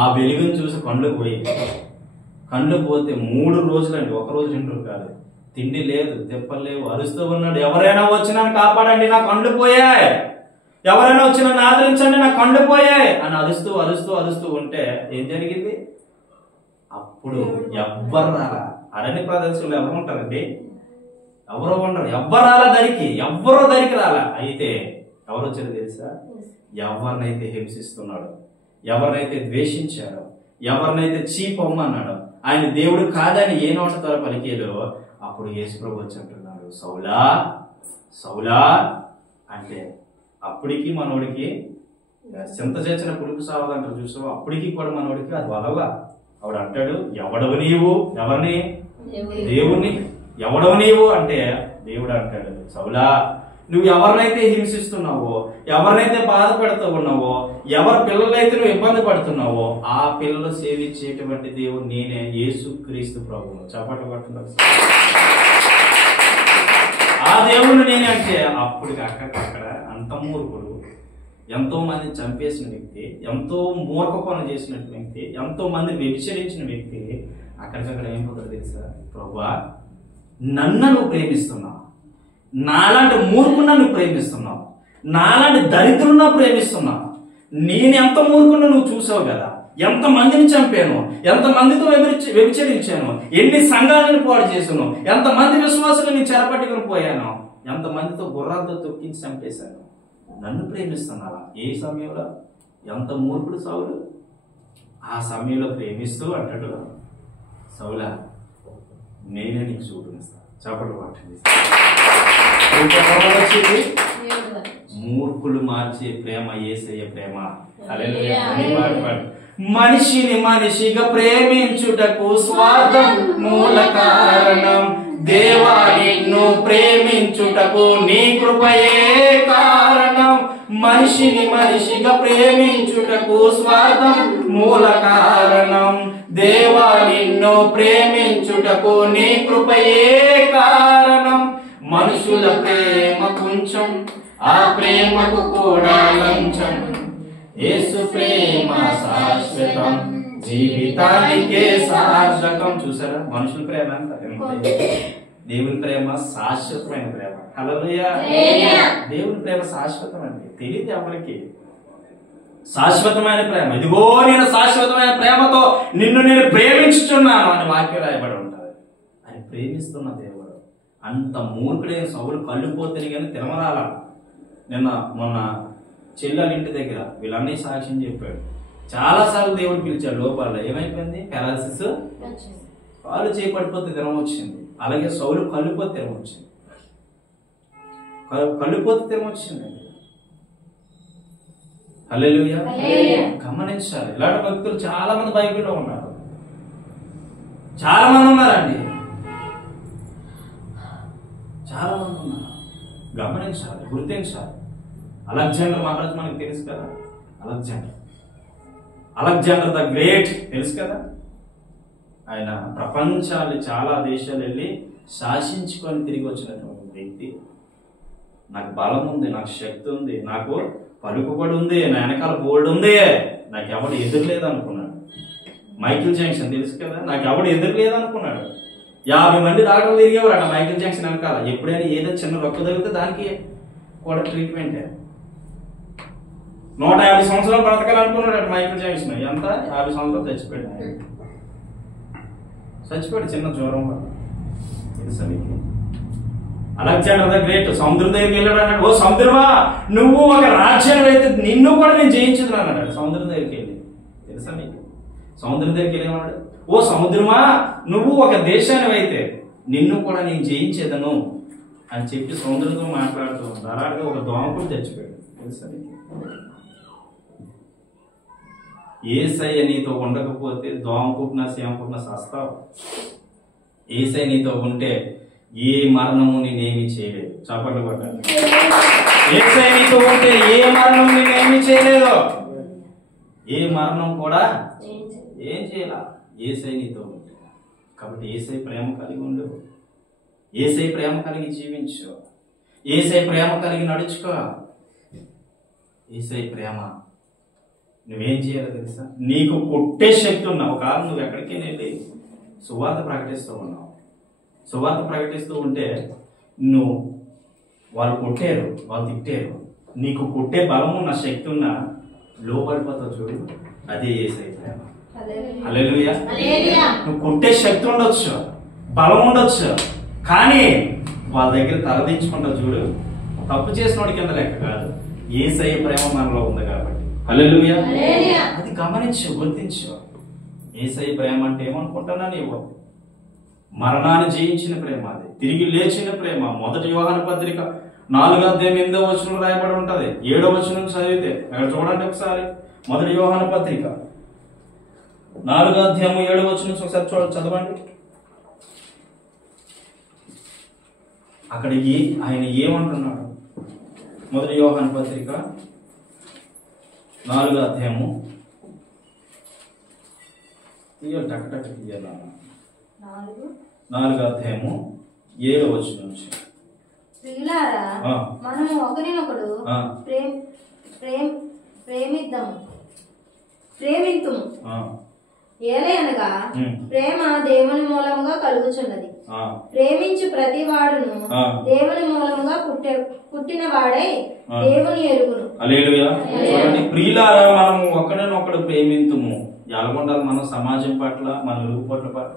ఆ వెలుగును చూసి కళ్ళు పోతే 3 రోజులండి, 1 రోజు 2 రోజులు కాదు, తిండి లేదు, తెప్పలు లేవు, అరుస్తూ ఉన్నాడు, ఎవరైనా వచ్చినా కాపాడండి నా కళ్ళు పోయాయి, ఎవరైనా వచ్చి నన్ను ఆదరించండి నా కళ్ళు పోయాయి అని అరుస్తూ అరుస్తూ అరుస్తూ ఉంటే ఏం జరిగింది, అప్పుడు ఎవ్వరు రాలా. అరణ్య ప్రదేశంలో ఎవరు ఉంటారండి, ఎవరో ఉండరు, ఎవ్వరో దరికి రాలా. అయితే ఎవరు వచ్చారో తెలుసా, ఎవరినైతే హింసిస్తున్నాడో, ఎవరినైతే ద్వేషించాడో, ఎవరినైతే చీపమ్మన్నాడో, ఆయన దేవుడు కాదని ఏ నోట ద్వారా పలికేదో, అప్పుడు యేసు ప్రభు వచ్చి అంటున్నాడు, సౌలా సౌలా అంటే అప్పటికి మనోడికి చింత చేసిన పులుపు సావదంటారు చూసావు, అప్పటికి కూడా మనోడికి అది వదవగా. ఆవిడ అంటాడు, ఎవడవు నీవు, ఎవరిని, దేవుణ్ణి, ఎవడవు నీవు అంటే దేవుడు అంటాడు, సౌలా నువ్వు ఎవరినైతే హింసిస్తున్నావో, ఎవరినైతే బాధ పెడుతూ ఉన్నావో, ఎవరి పిల్లలైతే నువ్వు ఇబ్బంది పడుతున్నావో, ఆ పిల్లలు సేవించేటువంటి దేవుడు నేనే, యేసు క్రీస్తు ప్రభువు. చప్పట్లు కొట్టున్నారు. ఆ దేవుడు నేనే అంటే అప్పటికి అక్కడ అంత మూర్ఖుడు ఎంతో మంది చంపేసిన వ్యక్తి, ఎంతో మూర్ఖ పనులు చేసిన వ్యక్తి, ఎంతో మంది వ్యభిచరించిన వ్యక్తి అక్కడికక్కడ ఏం పోతారు తెలుసా? ప్రభువా, నన్ను నువ్వు ప్రేమిస్తున్నావు, నాలాంటి మూర్ఖున్నా నువ్వు ప్రేమిస్తున్నావు, నాలాంటి దరిద్రున్నా ప్రేమిస్తున్నావు. నేను ఎంత మూర్ఖున్నా నువ్వు చూసావు కదా, ఎంత మందిని చంపాను, ఎంత మందితో వ్యభిచరించాను, ఎన్ని సంఘాలను పాడు చేశాను, ఎంత మంది విశ్వాసులు నేను చెరపట్టుకుని పోయాను, ఎంత మందితో గుర్రాలతో తొక్కించి చంపేశాను. నన్ను ప్రేమిస్తున్నావా? ఏ సమయంలో? ఎంత మూర్ఖుడు సౌలు. ఆ సమయంలో ప్రేమిస్తూ అంటాడు, సౌలా, నేనే నీకు చూపిస్తాను. చప్పట్లు పట్టండి. మూర్ఖులు మార్చే ప్రేమ యేసయ్య ప్రేమ. హల్లెలూయా. మనిషిని మనిషిగా ప్రేమించుటకు స్వార్థం మూల కారణం, దేవా నిన్ను ప్రేమించుటకు నీ కృపయే కారణం. మనిషిని మనిషిగా ప్రేమించుటకు స్వార్థం మూల కారణం, దేవా నిన్ను ప్రేమించుటకు నీ కృపయే కారణం. మనుషుల ప్రేమ కొంచెం, ఆ ప్రేమకు కూడా లంచం. యేసు ప్రేమ శాశ్వతం, జీవితానికే శాశ్వతం. చూసారా, మనుషుల ప్రేమ అంత, దేవుని ప్రేమ శాశ్వతమైన ప్రేమ. హల్లెలూయా. దేవుని ప్రేమ శాశ్వతం అండి, తెలియదు ఎవరికి. శాశ్వతమైన ప్రేమ. ఇదిగో నేను శాశ్వతమైన ప్రేమతో నిన్ను నేను ప్రేమించుచున్నాను అని వాక్యం రాయబడి ఉంటుంది. ఆయన ప్రేమిస్తున్న దేవుడు. అంత మూర్ఖుడైన సౌలు కళ్ళుపోతే కానీ తిరమరాల. నిన్న మొన్న చెల్లెల ఇంటి దగ్గర వీళ్ళన్నీ సాక్ష్యం చెప్పాడు. చాలాసార్లు దేవుడు పిలిచాడు లోపల. ఏమైపోయింది? పెరాలసిస్, కాళ్ళు చేపడిపోతే తినం వచ్చింది. అలాగే సౌలు కళ్ళుపోతే తినం వచ్చింది. కళ్ళుపోతే తినం వచ్చిందండి. హల్లెలూయా. గమనించాలి. ఇలాంటి భక్తులు చాలా మంది బైబిల్లో ఉన్నారు, చాలా మంది ఉన్నారండి, చాలా మంది ఉన్నారు. గమనించాలి, గుర్తించాలి. అలెగ్జాండర్ మహారాజు మనకు తెలుసు కదా. అలెగ్జాండర్ ద గ్రేట్ తెలుసు కదా. ఆయన ప్రపంచాలు చాలా దేశాలు వెళ్ళి శాసించుకొని తిరిగి వచ్చినటువంటి వ్యక్తి. నాకు బలం ఉంది, నాకు శక్తి ఉంది, నాకు పలుకుబడి ఉంది, నా వెనకాల బోల్డ్ ఉంది, నాకు ఎవడు ఎదురులేదు అనుకున్నాడు. మైకిల్ జాక్సన్ తెలుసు కదా. నాకు ఎవడు ఎదురులేదు అనుకున్నాడు. 50 మంది డాక్టర్లు తిరిగేవారు అన్న మైకిల్ జాక్సన్ వెనకాల. ఎప్పుడైనా ఏదో చిన్న రొక్క తగిలితే దానికి కూడా ట్రీట్మెంట్. 150 సంవత్సరాలు బ్రతకాలనుకున్నాడు మైకిల్ జాక్సన్. ఎంత? 50 సంవత్సరాలు చచ్చిపోయాడు చిన్న జ్వరం వల్ల. తెలుసా మీకు? అలెగ్జాండర్ ద గ్రేట్ సముద్రం దగ్గరికి వెళ్ళాడు. అన్నాడు, ఓ సముద్రమా, నువ్వు ఒక రాజ్యాన్ని అయితే నిన్ను కూడా నేను జయించదు అన్నాడు సముద్రం దగ్గరికి వెళ్ళి. తెలుసా మీకు? సముద్రం దగ్గరికి వెళ్ళేవాడు, ఓ సముద్రమా, నువ్వు ఒక దేశాన్ని అయితే నిన్ను కూడా నేను జయించేదను అని చెప్పి సముద్రంతో మాట్లాడుతూ అలాగే ఒక దోమ కూడా తెచ్చిపోయాడు. తెలుసా మీకు? యేసయ్య నీతో ఉండకపోతే దోమ పుట్టినా సేమ పుట్టినా సస్తావు. యేసయ్య నీతో ఉంటే ఏ మరణము నేనేమి చేయలేదు. చప్పట్లు కొట్టాలి. యేసయ్య నీతో ఉంటే ఏ మరణం నేనేమి చేయలేదు. ఏ మరణం కూడా ఏం చేయాల. యేసయ్య నీతో ఉంటే. కాబట్టి యేసయ్య ప్రేమ కలిగి ఉండు. యేసయ్య ప్రేమ కలిగి జీవించు. యేసయ్య ప్రేమ కలిగి నడుచుకో. యేసయ్య ప్రేమ నువ్వేం చేయాలో తెలుసా? నీకు కొట్టే శక్తి ఉన్నావు కాదు. నువ్వు ఎక్కడికి వెళ్ళి సువార్త ప్రకటిస్తూ ఉన్నావు. సువార్త ప్రకటిస్తూ ఉంటే నువ్వు వాళ్ళు కొట్టారు, వాళ్ళు తిట్టారు, నీకు కొట్టే బలం ఉన్న శక్తి ఉన్న లోపడిపోతావు చూడు. అదే యేసయ్య ప్రేమ. హల్లెలూయా. నువ్వు కొట్టే శక్తి ఉండొచ్చు, బలం ఉండొచ్చు, కానీ వాళ్ళ దగ్గర తలదించుకుంటావు చూడు. తప్పు చేసినోడి కింద లెక్క కాదు. యేసయ్య ప్రేమ మనలో ఉంది కాబట్టి. హల్లెలూయా. అది గమనించు, గుర్తించు. యేసయ్య ప్రేమ అంటే ఏమనుకుంటున్నా నీవు? మరణాన్ని జయించిన ప్రేమ, అది తిరిగి లేచిన ప్రేమ. 1 యోహాను పత్రిక 4:8 రాయబడి ఉంటది. 7వ వచనం చదివితే అక్కడ చూడండి ఒకసారి. 1 యోహాను పత్రిక 4:7 ఒకసారి చదవండి. అక్కడ ఆయన ఏమంటున్నాడు? 1 యోహాను పత్రిక 4:7 టక్ తీయాల. 4:7 ప్రియులారా, మనము ఒకరినొకడు ప్రేమింతుము ఏలయనగా ప్రేమ దేవుని మూలముగా కలుగుచున్నది. ప్రేమించు ప్రతి వాడును దేవుని మూలముగా పుట్టిన వాడై దేవుని ఎరుగును. హల్లెలూయా. ప్రియులారా, మనం ఒకరినొకడు ప్రేమింతుము. ఎలాగుండాలి? మనం సమాజం పట్ల, మన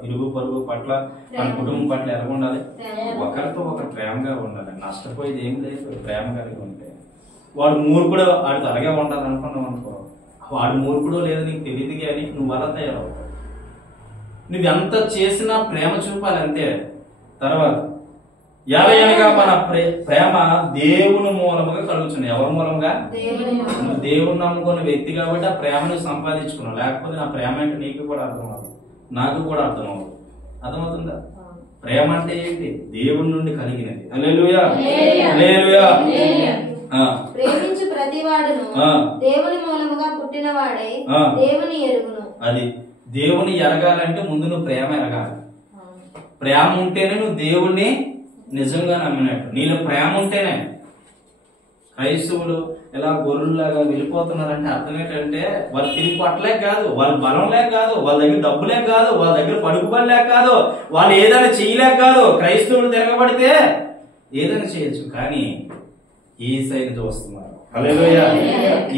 ఇరుగు పొరుగు పట్ల, మన కుటుంబం పట్ల ఎలాగుండాలి? ఒకరితో ఒకరు ప్రేమగా ఉండాలి. నష్టపోయేది ఏం లేదు ప్రేమ కలిగి ఉంటే. వాడు మూర్ఖుడు, వాడితో అలాగే ఉండాలి అనుకున్నావు అనుకో, వాడు మూర్ఖుడు లేదు నీకు తెలియదు, కానీ నువ్వు అలా తయారవుతావు. నువ్వు ఎంత చేసినా ప్రేమ చూపాలి అంతే. తర్వాత ఎలాగనగా మన ప్రేమ దేవుని మూలముగా కలుగుతుంది. ఎవరి మూలముగా? నువ్వు దేవుని నమ్ముకున్న వ్యక్తి కాబట్టి ఆ ప్రేమను సంపాదించుకున్నావు. లేకపోతే నా ప్రేమ అంటే నీకు కూడా అర్థం అవ్వదు, నాకు కూడా అర్థం అవ్వదు. అర్థమవుతుందా? ప్రేమ అంటే ఏంటి? దేవుని నుండి కలిగినది. హల్లెలూయా, హల్లెలూయా. ప్రేమించు ప్రతి వాడును దేవుని మూలముగా పుట్టిన వాడై దేవుని ఎరుగును. అది దేవుని ఎరగాలంటే ముందు నువ్వు ప్రేమ ఎరగాలి. ప్రేమ ఉంటేనే నువ్వు దేవుణ్ణి నిజంగా నమ్మినట్టు. నీలో ప్రేమ ఉంటేనే. క్రైస్తవులు ఇలా గొర్రెల్లాగా వెళ్ళిపోతున్నారంటే అర్థం ఏంటంటే వాళ్ళు తిరిగి పట్టలేక కాదు, వాళ్ళ బలం లేక కాదు, వాళ్ళ దగ్గర డబ్బు లేక కాదు, వాళ్ళ దగ్గర పడుకుబడి లేక కాదు, వాళ్ళు ఏదైనా చేయలేక కాదు. క్రైస్తవులు తిరగబడితే ఏదైనా చేయొచ్చు, కానీ యేసయ్యను చూస్తున్నారు. హల్లెలూయా.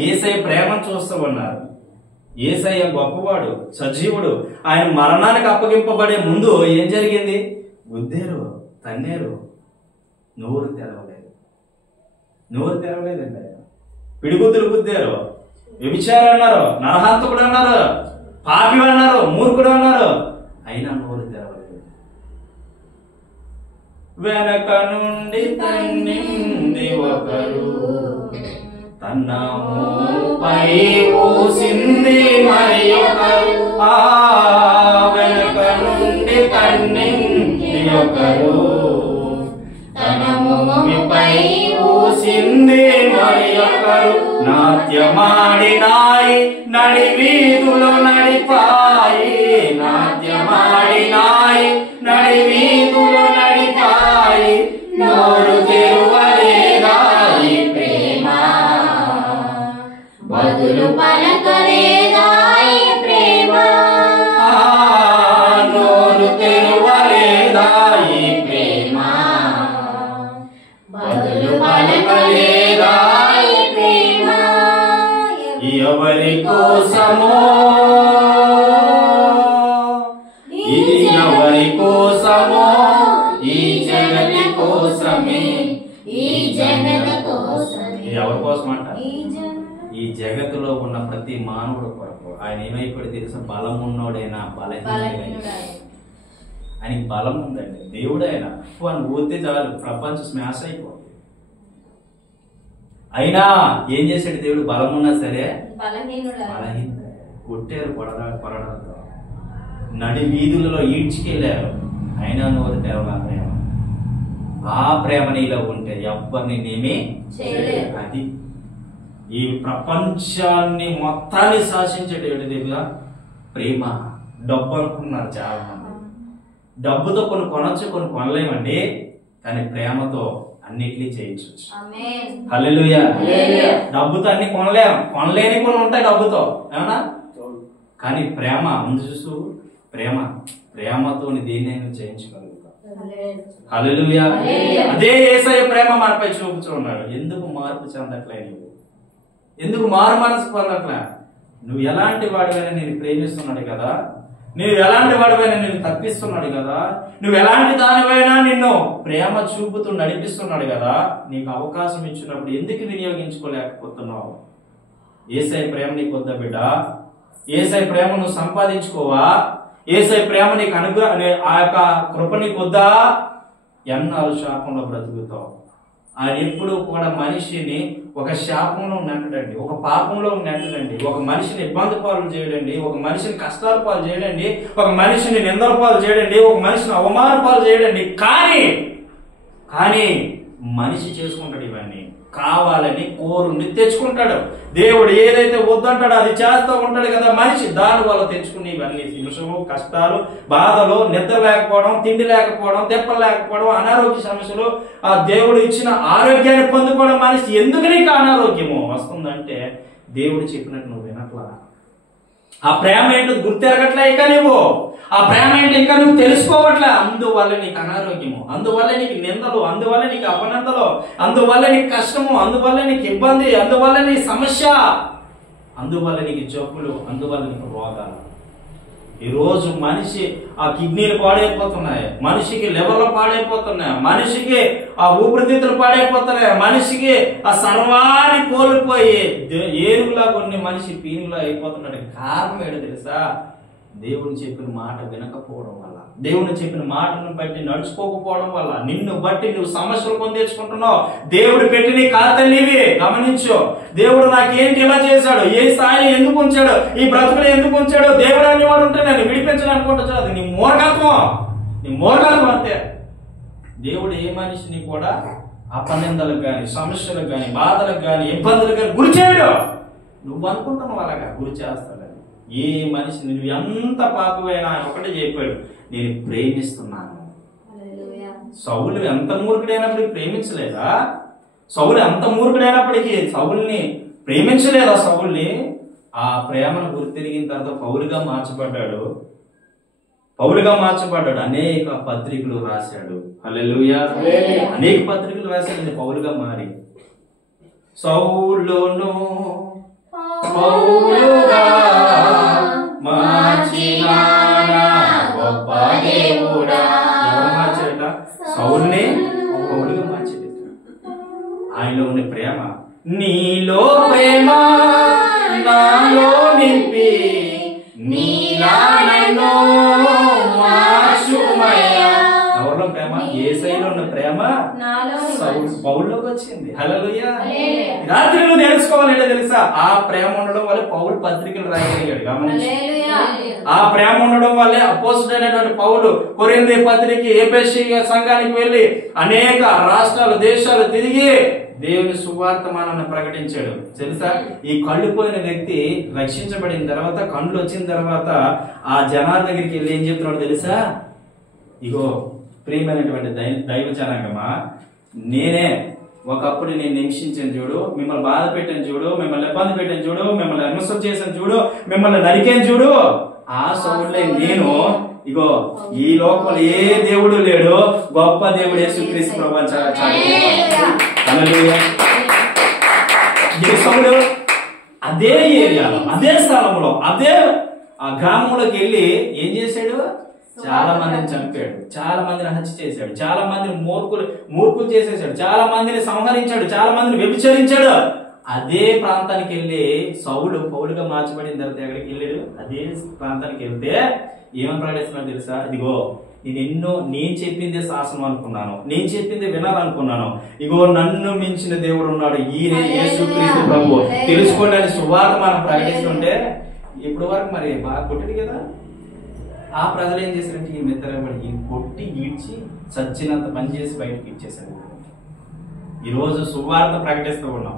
యేసయ్య ప్రేమను చూస్తూ ఉన్నారు. యేసయ్య గొప్పవాడు, సజీవుడు. ఆయన మరణానికి అప్పగింపబడే ముందు ఏం జరిగింది? గుద్దేరు, తన్నేరు, నోరు తెరవలేదు. నోరు తెరవలేదండి. ఆయన పిడిగుద్దులు గుద్దారు, వ్యభిచారి అన్నారు, నరహంతకుడు అన్నారు, పాపి అన్నారు, మూర్ఖుడు అన్నారు, అయినా నోరు తెరవలేదు. వెనక నుండి తన్నింది ఒకరు, తన మోపై ఊసింది మరి ఒకరు. ఆ వెనక నుండి తన్నింది ఒకరు, తన మోపై ఊసింది మరి ఒకరు. నాట్యమాడినాయి నడి వీధులు నడిపాయి, నాట్యమాడినాయి నడి వీధులు నడిపాయి. నోరు తెరువలేదాయి ప్రేమ, బదులు పలకలేదాయి ప్రేమ. నోరు తెరువలేదాయి ప్రేమ, బదులు పలకలేదాయి ప్రేమ. ఎవరి కోసమో ఇది, ఎవరి కోసమో? ఈ జగతి కోసమే. ఈ జగతి కోసమే. ఇది ఎవరి కోసం అంట? ఈ జగత్తులో ఉన్న ప్రతి మానవుడు కొరకు. ఆయన ఏమైపోయి తెలుసా? బలం ఉన్నోడైనా బలహీనుడైనా. ఆయనకి బలం ఉందండి. దేవుడైనా వాడిని ఊరితే చాలు, ప్రపంచం స్మాష్ అయిపోతుంది. అయినా ఏం చేశాడు దేవుడు? బలం ఉన్నా సరే బలహీనుడు కొట్టారు, కొరడాలతో నడి వీధులలో ఈడ్చుకెళ్ళారు, అయినా నోరు తెరవల. ప్రేమ, ఆ ప్రేమ నీలో ఉంటే ఎవ్వరిని నేమే చేయలేదు. అది ఈ ప్రపంచాన్ని మొత్తాన్ని శాసించేటట్టుగా ప్రేమ. డబ్బు అనుకున్నారు చాలా మంది. డబ్బుతో కొన్ని కొనొచ్చు, కొన్ని కొనలేమండి, కానీ ప్రేమతో అన్నిటినీ చేయొచ్చు. హల్లెలూయా. డబ్బుతో అన్ని కొనలేం, కొనలేని కొన్ని ఉంటాయి డబ్బుతో, ఏమన్నా. కానీ ప్రేమ ముందు చూస్తూ ప్రేమతో దేన్నైనా చేయించగలుగుతాం. హల్లెలూయా. అదే యేసయ్య ప్రేమ మనపై చూపుతూ ఉన్నాడు. ఎందుకు మార్పు చెందట్లే? ఎందుకు మారు మనసు పొందట్లే? నువ్వు ఎలాంటి వాడివైనా నేను ప్రేమిస్తున్నాడు కదా, నువ్వు ఎలాంటి వాడివైనా నేను తప్పిస్తున్నాడు కదా, నువ్వు ఎలాంటి దానివైనా నిన్ను ప్రేమ చూపుతూ నడిపిస్తున్నాడు కదా, నీకు అవకాశం ఇచ్చినప్పుడు ఎందుకు వినియోగించుకోలేకపోతున్నావు? యేసయ్య ప్రేమ నీకు వద్దా బిడ్డ? యేసయ్య ప్రేమ నువ్వు సంపాదించుకోవా? యేసయ్య ప్రేమ నీకు ఆ యొక్క కృప నీకు వద్దా? ఎన్నాళ్ళు శాపంలో బ్రతుకుతావు. ఆయన ఎప్పుడు కూడా మనిషిని ఒక శాపంలో నెట్టడండి, ఒక పాపంలో నెట్టడండి, ఒక మనిషిని ఇబ్బంది పాలు చేయడండి, ఒక మనిషిని కష్టాల పాలు చేయడండి, ఒక మనిషిని నిందల పాలు చేయడండి, ఒక మనిషిని అవమాన పాలు చేయడండి. కానీ మనిషి చేసుకుంటాడు ఇవన్నీ. కావాలని కోరుని తెచ్చుకుంటాడు. దేవుడు ఏదైతే వద్దంటాడో అది చేస్తూ ఉంటాడు కదా మనిషి. దాని వల్ల తెచ్చుకుని ఇవన్నీ హింసలు, కష్టాలు, బాధలు, నిద్ర లేకపోవడం, తిండి లేకపోవడం, తెప్పలు లేకపోవడం, అనారోగ్య సమస్యలు, ఆ దేవుడు ఇచ్చిన ఆరోగ్యాన్ని పొందుకోవడం. మనిషి ఎందుకు నీకు అనారోగ్యము వస్తుందంటే దేవుడు చెప్పినట్టు నువ్వు వినట్లా. ఆ ప్రేమ ఏంటో గుర్తెరగట్లే ఇంకా నువ్వు. ఆ ప్రేమ ఏంటి ఇంకా నువ్వు తెలుసుకోవట్లే. అందువల్ల నీకు అనారోగ్యము, అందువల్ల నీకు నిందలు, అందువల్ల నీకు అపనందలు, అందువల్ల నీకు కష్టము, అందువల్ల నీకు ఇబ్బంది, అందువల్ల నీ సమస్య, అందువల్ల నీకు జబ్బులు, అందువల్ల నీకు రోగాలు. ఈరోజు మనిషి ఆ కిడ్నీలు పాడైపోతున్నాయి, మనిషికి లివర్లు పాడైపోతున్నాయి, మనిషికి ఆ ఊపిరితిత్తులు పాడైపోతున్నాయి, మనిషికి ఆ సర్వాన్ని కోల్పోయి ఏనుగులా కొన్ని మనిషి పీనుగులా అయిపోతున్నాడు. కారణం ఏంటో తెలుసా? దేవుని చెప్పిన మాట వినకపోవడం వల్ల, దేవుని చెప్పిన మాటను బట్టి నడుచుకోకపోవడం వల్ల, నిన్ను బట్టి నువ్వు సమస్యలు పొందేసుకుంటున్నావు. దేవుడు పెట్టి నీ ఖాతాలు నీవి. గమనించు, దేవుడు నాకేంటి ఇలా చేశాడు, ఏ స్థాయిలో ఎందుకు ఉంచాడు, ఈ బ్రతుకులు ఎందుకు ఉంచాడు, దేవుడు అనేవాడు ఉంటే నన్ను విడిపించాలని అనుకుంటా. అది నీ మూర్ఖత్వం, నీ మూర్ఖత్వం అంతే. దేవుడు ఏ మనిషిని కూడా అపనిందలకు గాని, సమస్యలకు గాని, బాధలకు గాని, ఇబ్బందులకు గాని గురి చేయడు. నువ్వు అనుకుంటున్నావు అలాగా గురి చేస్తాడు. ఏ మనిషి నువ్వు ఎంత పాపమైనా ఆయన ఒకటే చెప్పాడు, నేను ప్రేమిస్తున్నాను. సౌలు ఎంత మూర్ఖుడైనప్పటికీ ప్రేమించలేదా? సౌలు ఎంత మూర్ఖుడైనప్పటికీ సౌలుని ప్రేమించలేదా? సౌల్ని ఆ ప్రేమను గుర్తిరిగిన తర్వాత పౌలుగా మార్చబడ్డాడు. పౌలుగా మార్చబడ్డాడు. అనేక పత్రికలు రాశాడు. హల్లెలూయా. అనేక పత్రికలు రాశాడు పౌలుగా మారి. సౌలును పౌలుగా మార్చిన గొప్ప దేవుడా. ఎవరు మార్చాడట? సౌలుని పౌలుగా మార్చాడు. ఆయనలో ఉన్న ప్రేమ, నీలో ప్రేమ నాలో నింపి నీలా నన్ను మార్చుమయ్యా. ఎవరిలో ప్రేమ? యేసయ్యలో ఉన్న ప్రేమ పౌలులోకి వచ్చింది. హల్లెలూయా. రాత్రి నువ్వు తెలుసుకోవాలంటే తెలుసా? ఆ ప్రేమ ఉండడం వల్ల పౌలు పత్రికలు రాయగలిగాడు. గమనించి, ఆ ప్రేమ ఉండడం వల్లే అపోస్తలుడైనటువంటి పౌలు కొరింథీ పత్రిక, ఎఫెసీ సంఘానికి వెళ్లి అనేక రాష్ట్రాలు, దేశాలు తిరిగి దేవుని సువార్తమానాన్ని ప్రకటించాడు. తెలుసా? ఈ కళ్ళు పోయిన వ్యక్తి రక్షించబడిన తర్వాత, కళ్ళు వచ్చిన తర్వాత ఆ జనాల దగ్గరికి వెళ్ళి ఏం చెప్తున్నాడు తెలుసా? ఇగో ప్రియమైనటువంటి దైవ జనాంగమా, నేనే ఒకప్పుడు నేను హింసించాను చూడు, మిమ్మల్ని బాధ పెట్టాను చూడు, మిమ్మల్ని ఇబ్బంది పెట్టాను చూడు, మిమ్మల్ని అన్వేషణ చేశాను చూడు, మిమ్మల్ని నరికాను చూడు, ఆ సౌండ్లే నేను. ఇగో ఈ లోకంలో ఏ దేవుడు లేడు, గొప్ప దేవుడు యేసుక్రీస్తు ప్రభువు. అదే ఏరియాలో, అదే స్థలంలో, అదే ఆ గ్రామంలోకి వెళ్ళి ఏం చేశాడు? చాలా మందిని చంపాడు, చాలా మందిని హత్య చేశాడు, చాలా మందిని మూర్ఖులు చేసేసాడు, చాలా మందిని సంహరించాడు, చాలా మందిని వ్యభిచరించాడు. అదే ప్రాంతానికి వెళ్ళి సౌలు పౌలుగా మార్చబడిన తర్వాత ఎక్కడికి వెళ్ళాడు? అదే ప్రాంతానికి వెళ్తే ఏమని ప్రకటిస్తున్నాడు తెలుసా? ఇదిగో నేను చెప్పిందే శాసనం అనుకున్నాను, నేను చెప్పిందే వినాలనుకున్నాను, ఇగో నన్ను మించిన దేవుడు ఉన్నాడు, ఈయన యేసుక్రీస్తు ప్రభువు, తెలుసుకోండి అని సువార్త మనం ప్రకటిస్తుంటే ఇప్పుడు వరకు మరి బాగా కొట్టాడు కదా. ఆ ప్రజలు ఏం చేశారంటే ఈ మెత్తరబడి ఈ కొట్టి ఈడ్చి చచ్చినంత పని చేసి బయటకు ఇచ్చేసారు. ఈరోజు సువార్త ప్రకటిస్తూ ఉన్నాం.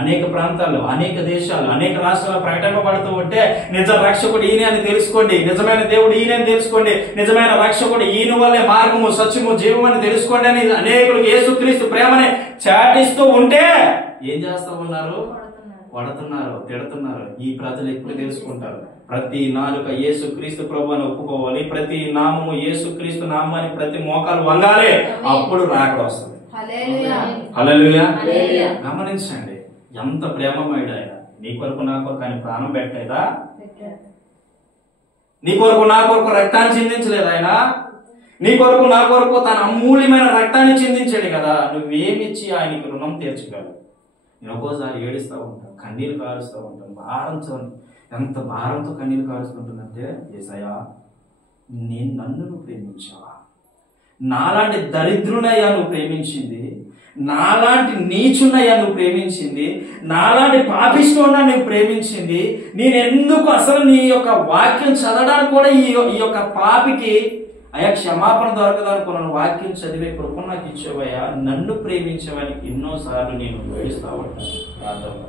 అనేక ప్రాంతాల్లో, అనేక దేశాలు, అనేక రాష్ట్రాల్లో ప్రకటింపబడుతూ ఉంటే నిజ రక్షకుడు ఈయన అని తెలుసుకోండి, నిజమైన దేవుడు ఈయన అని తెలుసుకోండి, నిజమైన రక్షకుడు ఈయన వల్లే మార్గము, సత్యము, జీవము అని తెలుసుకోండి అని అనేకులకు యేసుక్రీస్తు ప్రేమని చాటిస్తూ ఉంటే ఏం చేస్తూ ఉన్నారు? కొడుతున్నారు, తిడుతున్నారు. ఈ ప్రజలు ఎప్పుడు తెలుసుకుంటారు? ప్రతి నాలుక యేసుక్రీస్తు ప్రభు అని ఒప్పుకోవాలి, ప్రతి నామము యేసుక్రీస్తు నామాన్ని ప్రతి మోకాలు వంగాలి, అప్పుడు రాకడ వస్తుంది. హల్లెలూయా. గమనించండి, ఎంత ప్రేమమయుడు ఆయన. నీ కొరకు నా కొరకు ఆయన ప్రాణం పెట్టలేదా? నీ కొరకు నా కొరకు రక్తాన్ని చిందించలేదు ఆయన? నీ కొరకు నా కొరకు తన అమూల్యమైన రక్తాన్ని చిందించాడు కదా. నువ్వేమిచ్చి ఆయనకి రుణం తీర్చగలవు? నేను ఒక్కోసారి ఏడుస్తూ ఉంటాను, కన్నీరు కారుస్తూ ఉంటాను, భారంతో, ఎంత భారంతో కన్నీరు కారుస్తుంటుందంటే, యేసయ్యా నన్ను నువ్వు ప్రేమించావా? నాలాంటి దరిద్రునయ్యా నువ్వు ప్రేమించింది, నాలాంటి నీచున్నయ్యా నువ్వు ప్రేమించింది, నాలాంటి పాపిష్టున్నా నువ్వు ప్రేమించింది. నేనెందుకు అసలు నీ యొక్క వాక్యం చదవడానికి కూడా ఈ యొక్క పాపికి అయ్యా క్షమాపణ దొరకదనుకున్నాను, వాక్యం చదివే కృప నాకు ఇచ్చేవయ్యా, నన్ను ప్రేమించవని ఎన్నోసార్లు నేను వేడుస్తా ఉంటాను ప్రార్థనలో.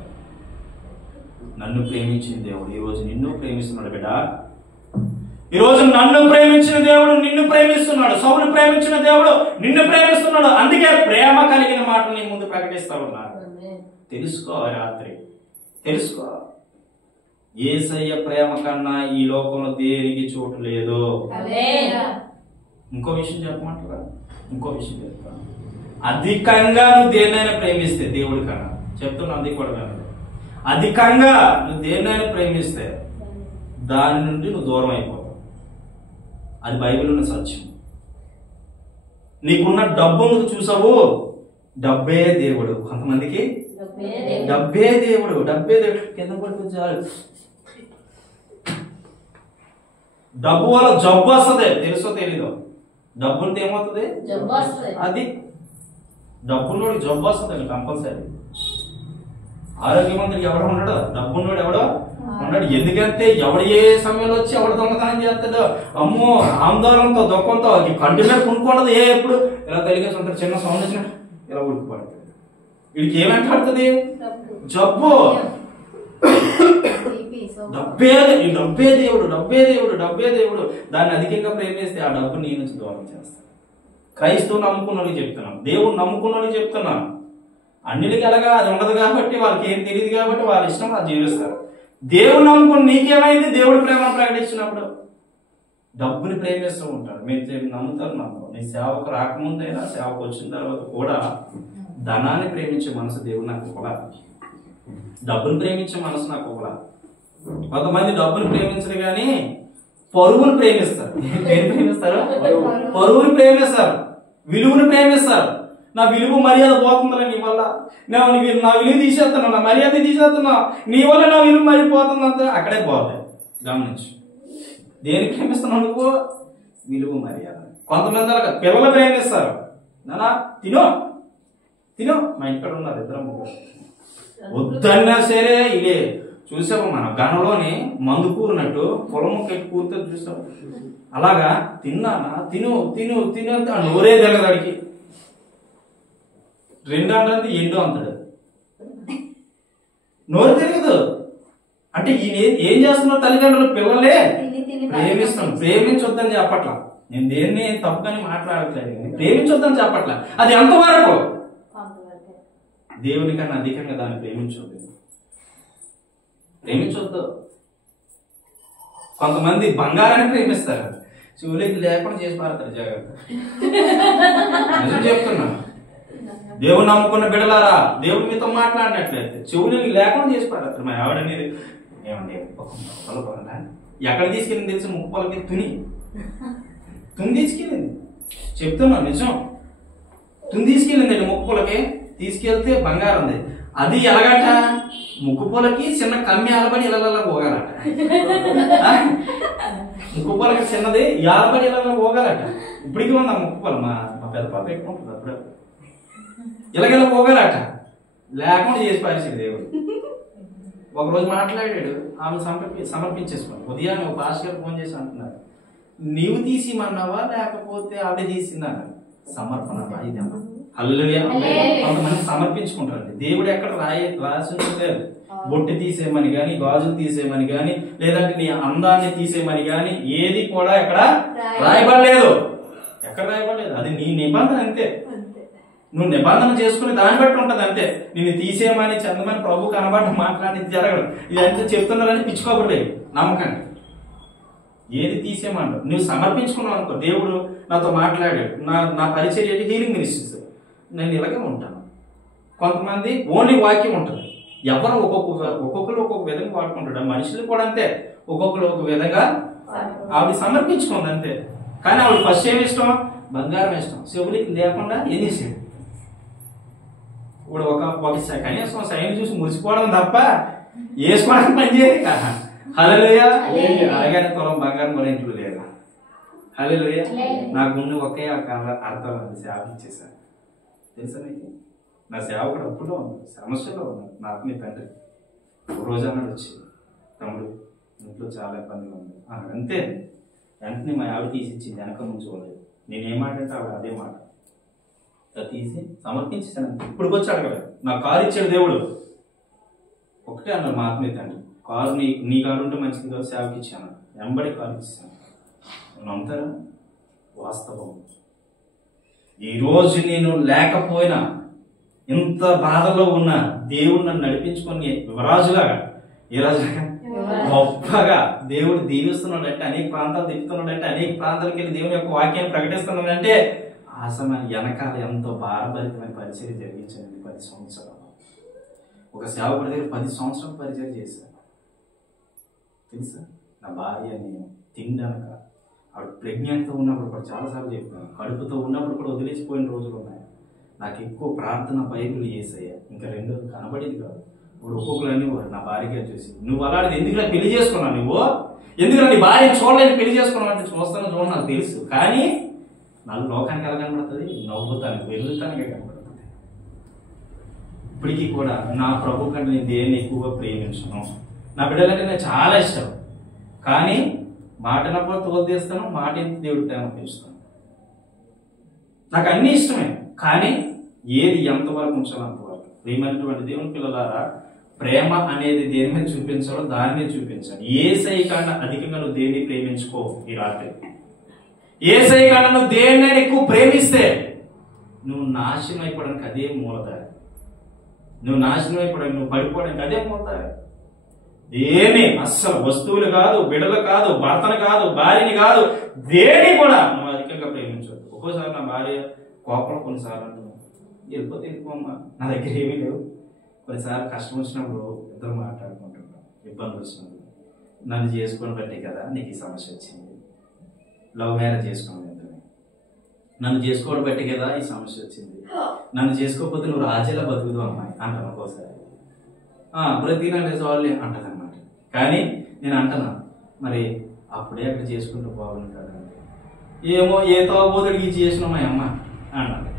నన్ను ప్రేమించిన దేవుడు ఈరోజు నిన్ను ప్రేమిస్తున్నాడు బిడ్డ. ఈరోజు నన్ను ప్రేమించిన దేవుడు నిన్ను ప్రేమిస్తున్నాడు. సౌలు ప్రేమించిన దేవుడు నిన్ను ప్రేమిస్తున్నాడు. అందుకే ప్రేమ కలిగిన మాటలు నీ ముందు ప్రకటిస్తా ఉన్నాడు. తెలుసుకో రాత్రి, తెలుసుకో. యేసయ్య ప్రేమ కన్నా ఈ లోకంలో దేనికి చోటు లేదు. ఇంకో విషయం చెప్పమంటారా? ఇంకో విషయం చెప్తాను. అధికంగా నువ్వు దేన్నైనా ప్రేమిస్తే దేవుడి కన్నా చెప్తున్నా, అది కూడా వినదు. అధికంగా నువ్వు దేన్నైనా ప్రేమిస్తే దాని నుండి నువ్వు దూరం అయిపోతావు. అది బైబిల్ ఉన్న సత్యం. నీకున్న డబ్బు నువ్వు చూసావు, డబ్బే దేవుడు. కొంతమందికి డబ్బే దేవుడు, డబ్బే దేవుడు. కింద పడుతుంది చాలు. డబ్బు వల్ల జబ్బు వస్తుంది, తెలుసో తెలీదు. డబ్బుంటే ఏమవుతుంది? అది డబ్బున్నోడు జబ్బు వస్తుంది కంపల్సరీ. ఆరోగ్యవంతుడికి ఎవడో ఉండడు, డబ్బున్నోడు ఎవడో ఉండడు. ఎందుకంటే ఎవడు ఏ సమయంలో వచ్చి ఎవడు దొంగతనం చేస్తాడో, అమ్మో ఆందోళనతో దుఃఖంతో కంటి మీద కొనుక్కోండదు. ఎప్పుడు ఇలా తెలిగేసి ఉంటారు, చిన్న సౌండ్ వచ్చిన ఇలా ఉడికిపడుతుంది. వీడికి ఏమంటాడుతుంది? జబ్బు. డబ్బే డబ్బే దేవుడు, డబ్బే దేవుడు, డబ్బే దేవుడు. దాన్ని అధికంగా ప్రేమిస్తే ఆ డబ్బు నీ నుంచి దూరం చేస్తాను. క్రైస్తవుని నమ్ముకున్నది చెప్తున్నాను, దేవుడు నమ్ముకున్నది చెప్తున్నాను. అన్నిటికీ ఎలాగా అది ఉండదు కాబట్టి, వాళ్ళకి ఏం తెలియదు కాబట్టి వాళ్ళ ఇష్టం వాళ్ళు జీవిస్తారు. దేవుడు నమ్ముకుని నీకేమైంది? దేవుడు ప్రేమను ప్రకటించినప్పుడు డబ్బుని ప్రేమిస్తూ ఉంటారు. మీరు నమ్ముతారు నమ్మరు. నీ సేవకు రాకముందైనా సేవకు వచ్చిన తర్వాత కూడా ధనాన్ని ప్రేమించే మనసు దేవుడు నాకు ఇవ్వలా, డబ్బుని ప్రేమించే మనసు నాకు ఇవ్వలా. కొంతమంది డబ్బుని ప్రేమించరు కానీ పరువును ప్రేమిస్తారు. ఏం ప్రేమిస్తారు? పరువుని ప్రేమిస్తారు, విలువను ప్రేమిస్తారు. నా విలువ మర్యాద పోతుందా నీ వల్ల, నా విలువ తీసేస్తున్నా, నా మర్యాద తీసేస్తున్నా, నీ వల్ల నా విలువ మరిపోతుంది అంత అక్కడే పోతాయి. గమనించు, దేనికి ప్రేమిస్తున్నావు నువ్వు? విలువ మర్యాద. కొంతమంది అలాగా పిల్లలు ప్రేమిస్తారు. నానా తినో తినో, మా ఇంట్లో ఉన్నారు ఇద్దరు ముగ్గురు, వద్దన్నా సరే ఇదే. చూసాము మన గనంలోని మందు కూరినట్టు పొలం కెట్టి కూరితో చూసాము. అలాగా తిన్నానా, తిను తిను తిను అంటే నోరే జరగదాడికి. రెండు అంటే ఎండు అంటాడు, నోరు తిరగదు. అంటే ఈయన ఏం చేస్తున్నారు? తల్లిదండ్రులు పిల్లలే ప్రేమిస్తాను. ప్రేమించొద్దని చెప్పట్లా, నేను దేన్ని తప్పుగాని మాట్లాడట్లేదు, కానీ ప్రేమించొద్దని చెప్పట్లా. అది ఎంతవరకు? దేవుని కన్నా అధికంగా దాన్ని ప్రేమించొద్దు, ప్రేమించొద్దు. కొంతమంది బంగారాన్ని ప్రేమిస్తారు, చెవులకి లేకుండా చేసి పారుతారు. జాగ్రత్త, నిజం చెప్తున్నాను. దేవుని నమ్ముకున్న బిడ్డలారా, దేవుడు మీతో మాట్లాడినట్లయితే చెవులకి లేకుండా చేసి పారుతారు. మా ఆవిడనేది ఏమండి పొలపొలనా ఎక్కడ తీసుకెళ్ళింది తెలిసి ముక్కుపొలకి తుని తీసుకెళ్ళింది. చెప్తున్నా నిజం, తుని తీసుకెళ్ళిందండి ముక్కుపొలకి. తీసుకెళ్తే బంగారం ఉంది. అది ఎలాగట? ముక్కుపొలకి చిన్న కమ్మి ఆలబడి ఇలా పోగాలట. ముక్కుపొలకి చిన్నది ఆలబడి ఇలా పోగాలట. ఇప్పటికీ ఉంది ఆ ముక్కుపొల. మా పెద్ద పాప పెట్టుకుంటుంది అప్పుడు. ఇలాగెలా పోగాలట, లేకుండా చేసి పారేసాడు దేవుడు. ఒకరోజు మాట్లాడాడు, ఆమె సమర్పించేసుకున్నాడు. ఉదయాన్నే ఒక పాస్టర్ గారు ఫోన్ చేసి అంటున్నారు, నీవు తీసిమన్నావా లేకపోతే ఆవిడ తీసిందా? సమర్పణ ఇదేమా. హల్లెలూయా. కొంతమంది సమర్పించుకుంటారండి. దేవుడు ఎక్కడ రాసి లేదు. బొట్టు తీసేయమని గాని, గాజులు తీసేయమని గాని, లేదంటే నీ అందాన్ని తీసేయమని గాని ఏది కూడా ఎక్కడ రాయబడలేదు. ఎక్కడ రాయబడలేదు. అది నీ నిబంధన అంతే. నువ్వు నిబంధన చేసుకుని దాన్ని బట్టి ఉంటది అంతే. నిన్ను తీసేయమని చందమని ప్రభు కనబడి మాట్లాడి జరగడం. ఇదంతా చెప్తున్నారని పిచ్చుకోబడలేదు. నమ్మకండి. ఏది తీసేయమంటావు? నువ్వు సమర్పించుకున్నావు అనుకో, దేవుడు నాతో మాట్లాడాడు, నా పరిచర్య హీలింగ్ మినిస్ట్రీస్, నేను ఇలాగే ఉంటాను. కొంతమంది ఓన్లీ వాక్యం ఉంటుంది. ఎవరు ఒక్కొక్కరు ఒక్కొక్క విధంగా వాడుకుంటాడు. మనుషులు కూడా అంతే, ఒక్కొక్కరు ఒక విధంగా. ఆవిడ సమర్పించుకుంది అంతే. కానీ ఆవిడ ఫస్ట్ ఏమి ఇష్టం? బంగారం ఇష్టం. చెవులకి లేకుండా ఏం చేసేది? ఇప్పుడు ఒక కనీసం సైన్ చూసి మురిసిపోవడం తప్ప వేసుకోవడానికి పని చేయక. హల్లెలూయా. అలాగే తులం బంగారం కూడా ఇంట్లో లేదా? హల్లెలూయా. నాకు ముందు ఒకే అర్థం సేవ ఇచ్చేసాను. తెలుసా మీకు? నా సేవకుడు అప్పుడులో ఉంది, సమస్యలో ఉన్నాడు. నా ఆత్మీయ తండ్రి ఒక రోజు అన్నాడు వచ్చి, తమ్ముడు ఇంట్లో చాలా ఇబ్బందిగా ఉంది అంతే. వెంటనే మా ఆవిడ తీసి ఇచ్చింది, వెనక ముంచుకోలేదు. నేనేం మాట అంటే ఆవిడ అదే మాట తీసి సమర్పించేసాను. ఇప్పటికి వచ్చి అడగలేదు. నా కారు ఇచ్చాడు దేవుడు. ఒకటే అన్నారు మా ఆత్మీయ తండ్రి, కారు నీ కారు ఉంటే మంచిది కాదు, సేవకి ఇచ్చాను. వెంబడి కారు ఇచ్చాను. నమ్ముతారా? వాస్తవం. ఈరోజు నేను లేకపోయినా ఇంత బాధలో ఉన్న దేవుడు నన్ను నడిపించుకొని యువరాజులాగా ఏ రాజులాగా గొప్పగా దేవుడు దీవిస్తున్నాడంటే, అనేక ప్రాంతాలు తిప్పుతున్నాడంటే, అనేక ప్రాంతాలకు వెళ్ళి దేవుని యొక్క వాక్యాన్ని ప్రకటిస్తున్నాడంటే ఆ సమయం వెనకాల ఎంతో భారభరితమైన పరిచర్య జరిగించానండి. 10 సంవత్సరాలు ఒక సేవకుడి దగ్గర 10 సంవత్సరాలు పరిచర్య చేశాను. తెలుసా, నా భార్య నేను తిండనక ఆవిడ ప్రెగ్నెంట్తో ఉన్నప్పుడు కూడా చాలాసార్లు చెప్పాను, కడుపుతో ఉన్నప్పుడు కూడా వదిలేసిపోయిన రోజులు ఉన్నాయి. నాకు ఎక్కువ ప్రార్థన బైబిల్ యేసయ్య, ఇంకా రెండోది కనబడేది కాదు. ఇప్పుడు ఒక్కొక్కరు వారు నా భార్యగా చూసి, నువ్వు అలాంటిది ఎందుకురా పెళ్లి చేసుకున్నావు, నువ్వు ఎందుకురా నీ భార్యను చూడలేని పెళ్లి చేసుకున్నావు అంటే, చూస్తాను చూడండి నాకు తెలుసు, కానీ నాకు లోకానికి ఎలా కనబడుతుంది, నవ్వుతానికి వెలుగుతానికే కనబడుతుంది. ఇప్పటికీ కూడా నా ప్రభు కంటే నేను దేన్ని ఎక్కువగా ప్రేమించను. నా బిడ్డలంటే నాకు చాలా ఇష్టం, కానీ మాటనప్పుడు తోలు తీస్తాను, మాట దేవుడి ప్రేమ పెంచుతాను. నాకు అన్ని ఇష్టమే, కానీ ఏది ఎంతవరకు ఉంచాలో అంతవరకు. ప్రేమైనటువంటి దేవుని పిల్లలారా, ప్రేమ అనేది దేని మీద చూపించాలో దాని మీద చూపించాలి. యేసయ్య కన్నా అధికంగా నువ్వు దేన్ని ప్రేమించుకో. ఈ రాత్రి యేసయ్య కన్నా నువ్వు దేన్నైనా ఎక్కువ ప్రేమిస్తే నువ్వు నాశనం అయిపోవడానికి అదే మూలదారి. నువ్వు నాశనం అయిపోవడానికి, నువ్వు పడిపోవడానికి అదే మూలదారి. ఏమి అస్సలు వస్తువులు కాదు, బిడలు కాదు, భర్తను కాదు, భార్యని కాదు, దేని కూడా నువ్వు అధికంగా ప్రేమించవద్దు. ఒక్కోసారి నా భార్య కోపం కొన్నిసార్లు అంటున్నావు, వెళ్ళిపోతే వెళ్ళిపోమ్మా, నా దగ్గర ఏమీ లేవు. కొన్నిసార్లు కష్టం వచ్చినప్పుడు ఇద్దరు మాట్లాడుకుంటున్నాం, ఇబ్బంది వచ్చినప్పుడు, నన్ను చేసుకుని బట్టే కదా నీకు ఈ సమస్య వచ్చింది, లవ్ మ్యారేజ్ చేసుకున్నాను ఇద్దరు, నన్ను చేసుకోవడం బట్టే కదా ఈ సమస్య వచ్చింది, నన్ను చేసుకోకపోతే నువ్వు రాజేలా బతుకుదు అమ్మాయి అంటాను. ఒక్కోసారి బ్రతికినా లేదు వాళ్ళే అంటది అన్నమాట. కానీ నేను అంటున్నా, మరి అప్పుడే అక్కడ చేసుకుంటూ బాగుంది కదా అంటే, ఏమో ఏ తాగుబోతుడికి చేసిన మా అమ్మ అన్నాడు.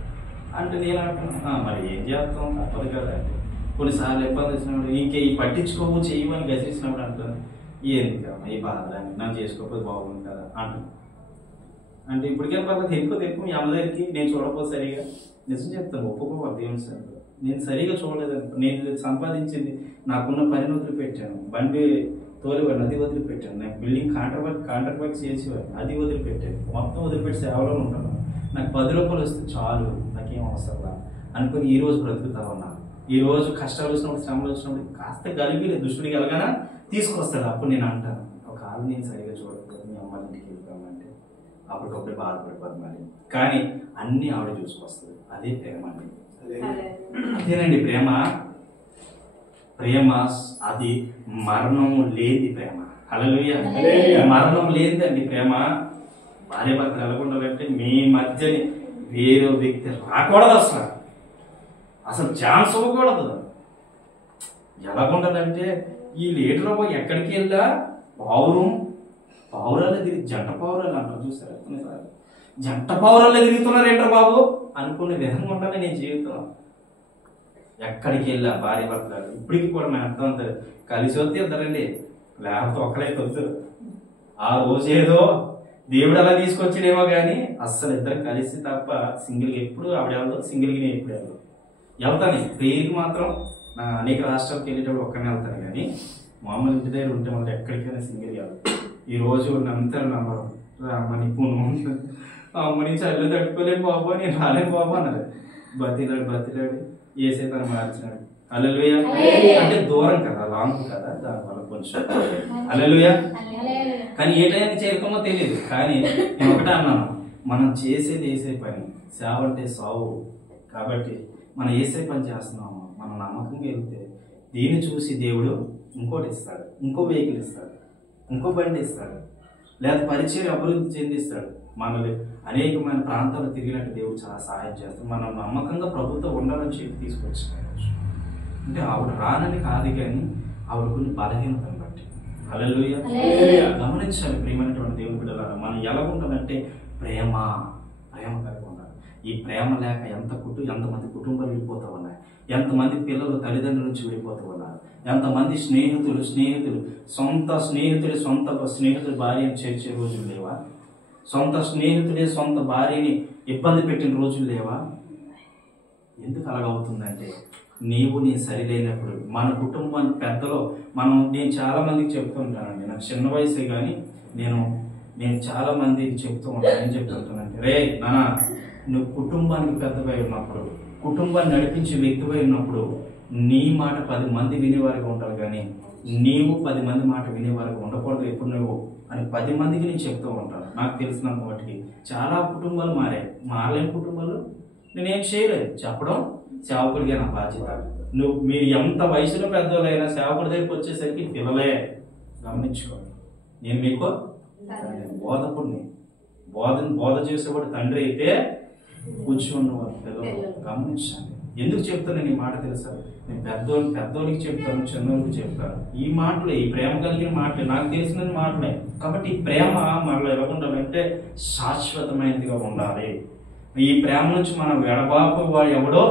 అంటే నేను అంటున్నా, మరి ఏం చేస్తాం, తప్పదు కదా అంటే. కొన్నిసార్లు ఇబ్బంది వచ్చినప్పుడు ఇంకే ఈ పట్టించుకోవు చెయ్యమని గసిరిచినప్పుడు అంటాను, ఏంది ఈ బాధ నన్ను చేసుకోకపోతే బాగుంది కదా అంటున్నా. అంటే ఇప్పటికేం పర్లేదు, ఎక్కువ మీ అమ్మ దగ్గరికి నేను చూడకపోతే సరిగా నిజం చెప్తాను, ఒప్పుకోవాలి దేవుని సరిగ్గా నేను సరిగా చూడలేదనుకో, నేను సంపాదించింది నాకున్న పని వదిలిపెట్టాను, బండి తోలివాడిని అది వదిలిపెట్టాను, నాకు బిల్డింగ్ కాంట్రాక్ట్ వర్క్ చేసేవాడిని అది వదిలిపెట్టాను, మొత్తం వదిలిపెట్టి సేవలో ఉంటాను. నాకు 10 రూపాయలు వస్తే చాలు, నాకేం అవసరం అనుకుని ఈ రోజు బ్రతుకుతా ఉన్నాను. ఈ రోజు కష్టాలు వచ్చినప్పుడు, శ్రమలు వచ్చినప్పుడు కాస్త కలిపి దుష్టుడికి ఎలాగైనా తీసుకొస్తాడు. అప్పుడు నేను అంటాను, ఒక ఆలు నేను సరిగా చూడకపోతే మీ అమ్మ ఇంటికి వెళ్తామంటే అప్పటికప్పుడు బాధపడిపోదు. మరి కానీ అన్ని ఆవిడ చూసుకొస్తుంది. అదే ప్రేమ అండి, అదేనండి ప్రేమ. ప్రేమ అది మరణం లేని ప్రేమ. హల్లెలూయా. మరణం లేనిదండి ప్రేమ. భార్య భర్తలు ఎలా ఉండాలంటే మీ మధ్యని వేరే వ్యక్తి రాకూడదు, అసలు ఛాన్స్ ఇవ్వకూడదు. ఎలాగుండాలంటే ఈ లీటర్ ఎక్కడికి వెళ్ళా పావురాలు తిరిగి జంట పావురాలు అంటారు చూసారా, కొన్నిసార్లు జంట పావురాలు తిరుగుతున్నారు ఏంటో బాబు అనుకునే విధంగా ఉండాలి నేను జీవితం. ఎక్కడికి వెళ్ళా భార్య భర్తలు ఇప్పటికి కూడా మేము అర్థం అవుతుంది, కలిసి వస్తే ఇద్దరండి, లేకపోతే ఒక్కరైతే వద్దు. ఆ రోజు ఏదో దేవుడు అలా తీసుకొచ్చాడేమో కానీ అస్సలు ఇద్దరు కలిసి తప్ప సింగిల్గా ఎప్పుడు ఆవిడ వెళ్దాం, సింగిల్గా నేను ఎప్పుడు వెళ్తాను. ప్రేయర్కి మాత్రం అనేక రాష్ట్రాలకు వెళ్ళేటప్పుడు ఒక్కనే వెళ్తాను, కానీ మామూలు ఇంటి దగ్గర ఉంటే మళ్ళీ ఎక్కడికైనా సింగిల్గా వెళ్తాను. ఈ రోజు నమ్ముతారు నమ్మరు, అమ్మని పూను అమ్మ నుంచి అల్లు తట్టుకోలేను బాబు, నేను రాలేను బాబు అన్నది. బతిలాడు ఏసే తను మార్చినాడు. హల్లెలూయా. అంటే దూరం కదా, లాంగ్ కదా, దానివల్ల కొంచెం హల్లెలూయా. కానీ ఏ టైంకి చేరుకోమో తెలియదు. కానీ నేను ఒకటే అన్నాను, మనం చేసేది వేసే పని, సేవ అంటే సావు. కాబట్టి మనం వేసే పని చేస్తున్నాము, మనం నమ్మకంగా వెళ్తే దీన్ని చూసి దేవుడు ఇంకోటి ఇస్తాడు, ఇంకో వెహికల్ ఇస్తాడు, ఇంకో బండి ఇస్తాడు, లేదా పరిచయం అభివృద్ధి చెందిస్తాడు. మనల్ని అనేకమైన ప్రాంతాలు తిరిగినట్టు దేవుడు చాలా సహాయం చేస్తాడు. మనం నమ్మకంగా ప్రభుత్వం ఉండాలని చెప్పి తీసుకొచ్చాడు. అంటే ఆవిడ రానని కాదు, కానీ ఆవిడ కొన్ని బలహీనతను బట్టి. హల్లెలూయా. గమనించాలి ప్రియమైనటువంటి దేవుని బిడ్డలారా, మనం ఎలా ఉండాలంటే ప్రేమ కలిగి ఉండాలి. ఈ ప్రేమ లేక ఎంతమంది కుటుంబాలు విడిపోతూ ఉన్నాయి, ఎంతమంది పిల్లలు తల్లిదండ్రుల నుంచి విడిపోతూ ఉన్నారు, ఎంతమంది స్నేహితులు సొంత స్నేహితుడు భార్యను చేర్చే రోజులు లేవా? సొంత స్నేహితుడే సొంత భార్యని ఇబ్బంది పెట్టిన రోజులు లేవా? ఎందుకు అలాగవుతుందంటే నీవు నీ సరిలేనప్పుడు మన కుటుంబాన్ని పెద్దలో నేను చాలా మందికి చెప్తూ ఉంటానండి, నాకు చిన్న వయసే కానీ నేను చాలా మందికి చెప్తూ ఉంటాను. ఏం చెప్తుంటానంటే, రే నాన్న, నువ్వు కుటుంబానికి పెద్దగా ఉన్నప్పుడు కుటుంబాన్ని నడిపించే వ్యక్తిపై ఉన్నప్పుడు నీ మాట 10 మంది వినేవారిగా ఉంటారు, కానీ నీవు 10 మంది మాట వినేవారిగా ఉండకూడదు ఎప్పుడు నువ్వు అని 10 మందికి నేను చెప్తూ ఉంటాను. నాకు తెలిసినంత వాటికి చాలా కుటుంబాలు మారాయి. మారలేని కుటుంబాలు నేనేం చేయలేదు. చెప్పడం సేవకుడిగా నా బాధ్యత. మీరు ఎంత వయసులో పెద్దోళ్ళైనా సేవకుడి దగ్గరికి వచ్చేసరికి పిల్లలే. గమనించుకోండి, నేను మీకు బోధకుడిని. బోధ చేసేవాడు తండ్రి అయితే కూర్చున్నవాడు పిల్లలు. గమనించండి. ఎందుకు చెప్తాను ఈ మాట తెలుసా? నేను పెద్దోళ్ళకి చెప్తాను, చిన్నోళ్ళకి చెప్తాను. ఈ మాటలే, ఈ ప్రేమ కలిగిన మాటలే, నాకు తెలిసిన మాటలే. కాబట్టి ఈ ప్రేమ మనలో ఎలా ఉండాలంటే శాశ్వతమైనదిగా ఉండాలి. ఈ ప్రేమ నుంచి మనం ఎడబాపు ఎవడో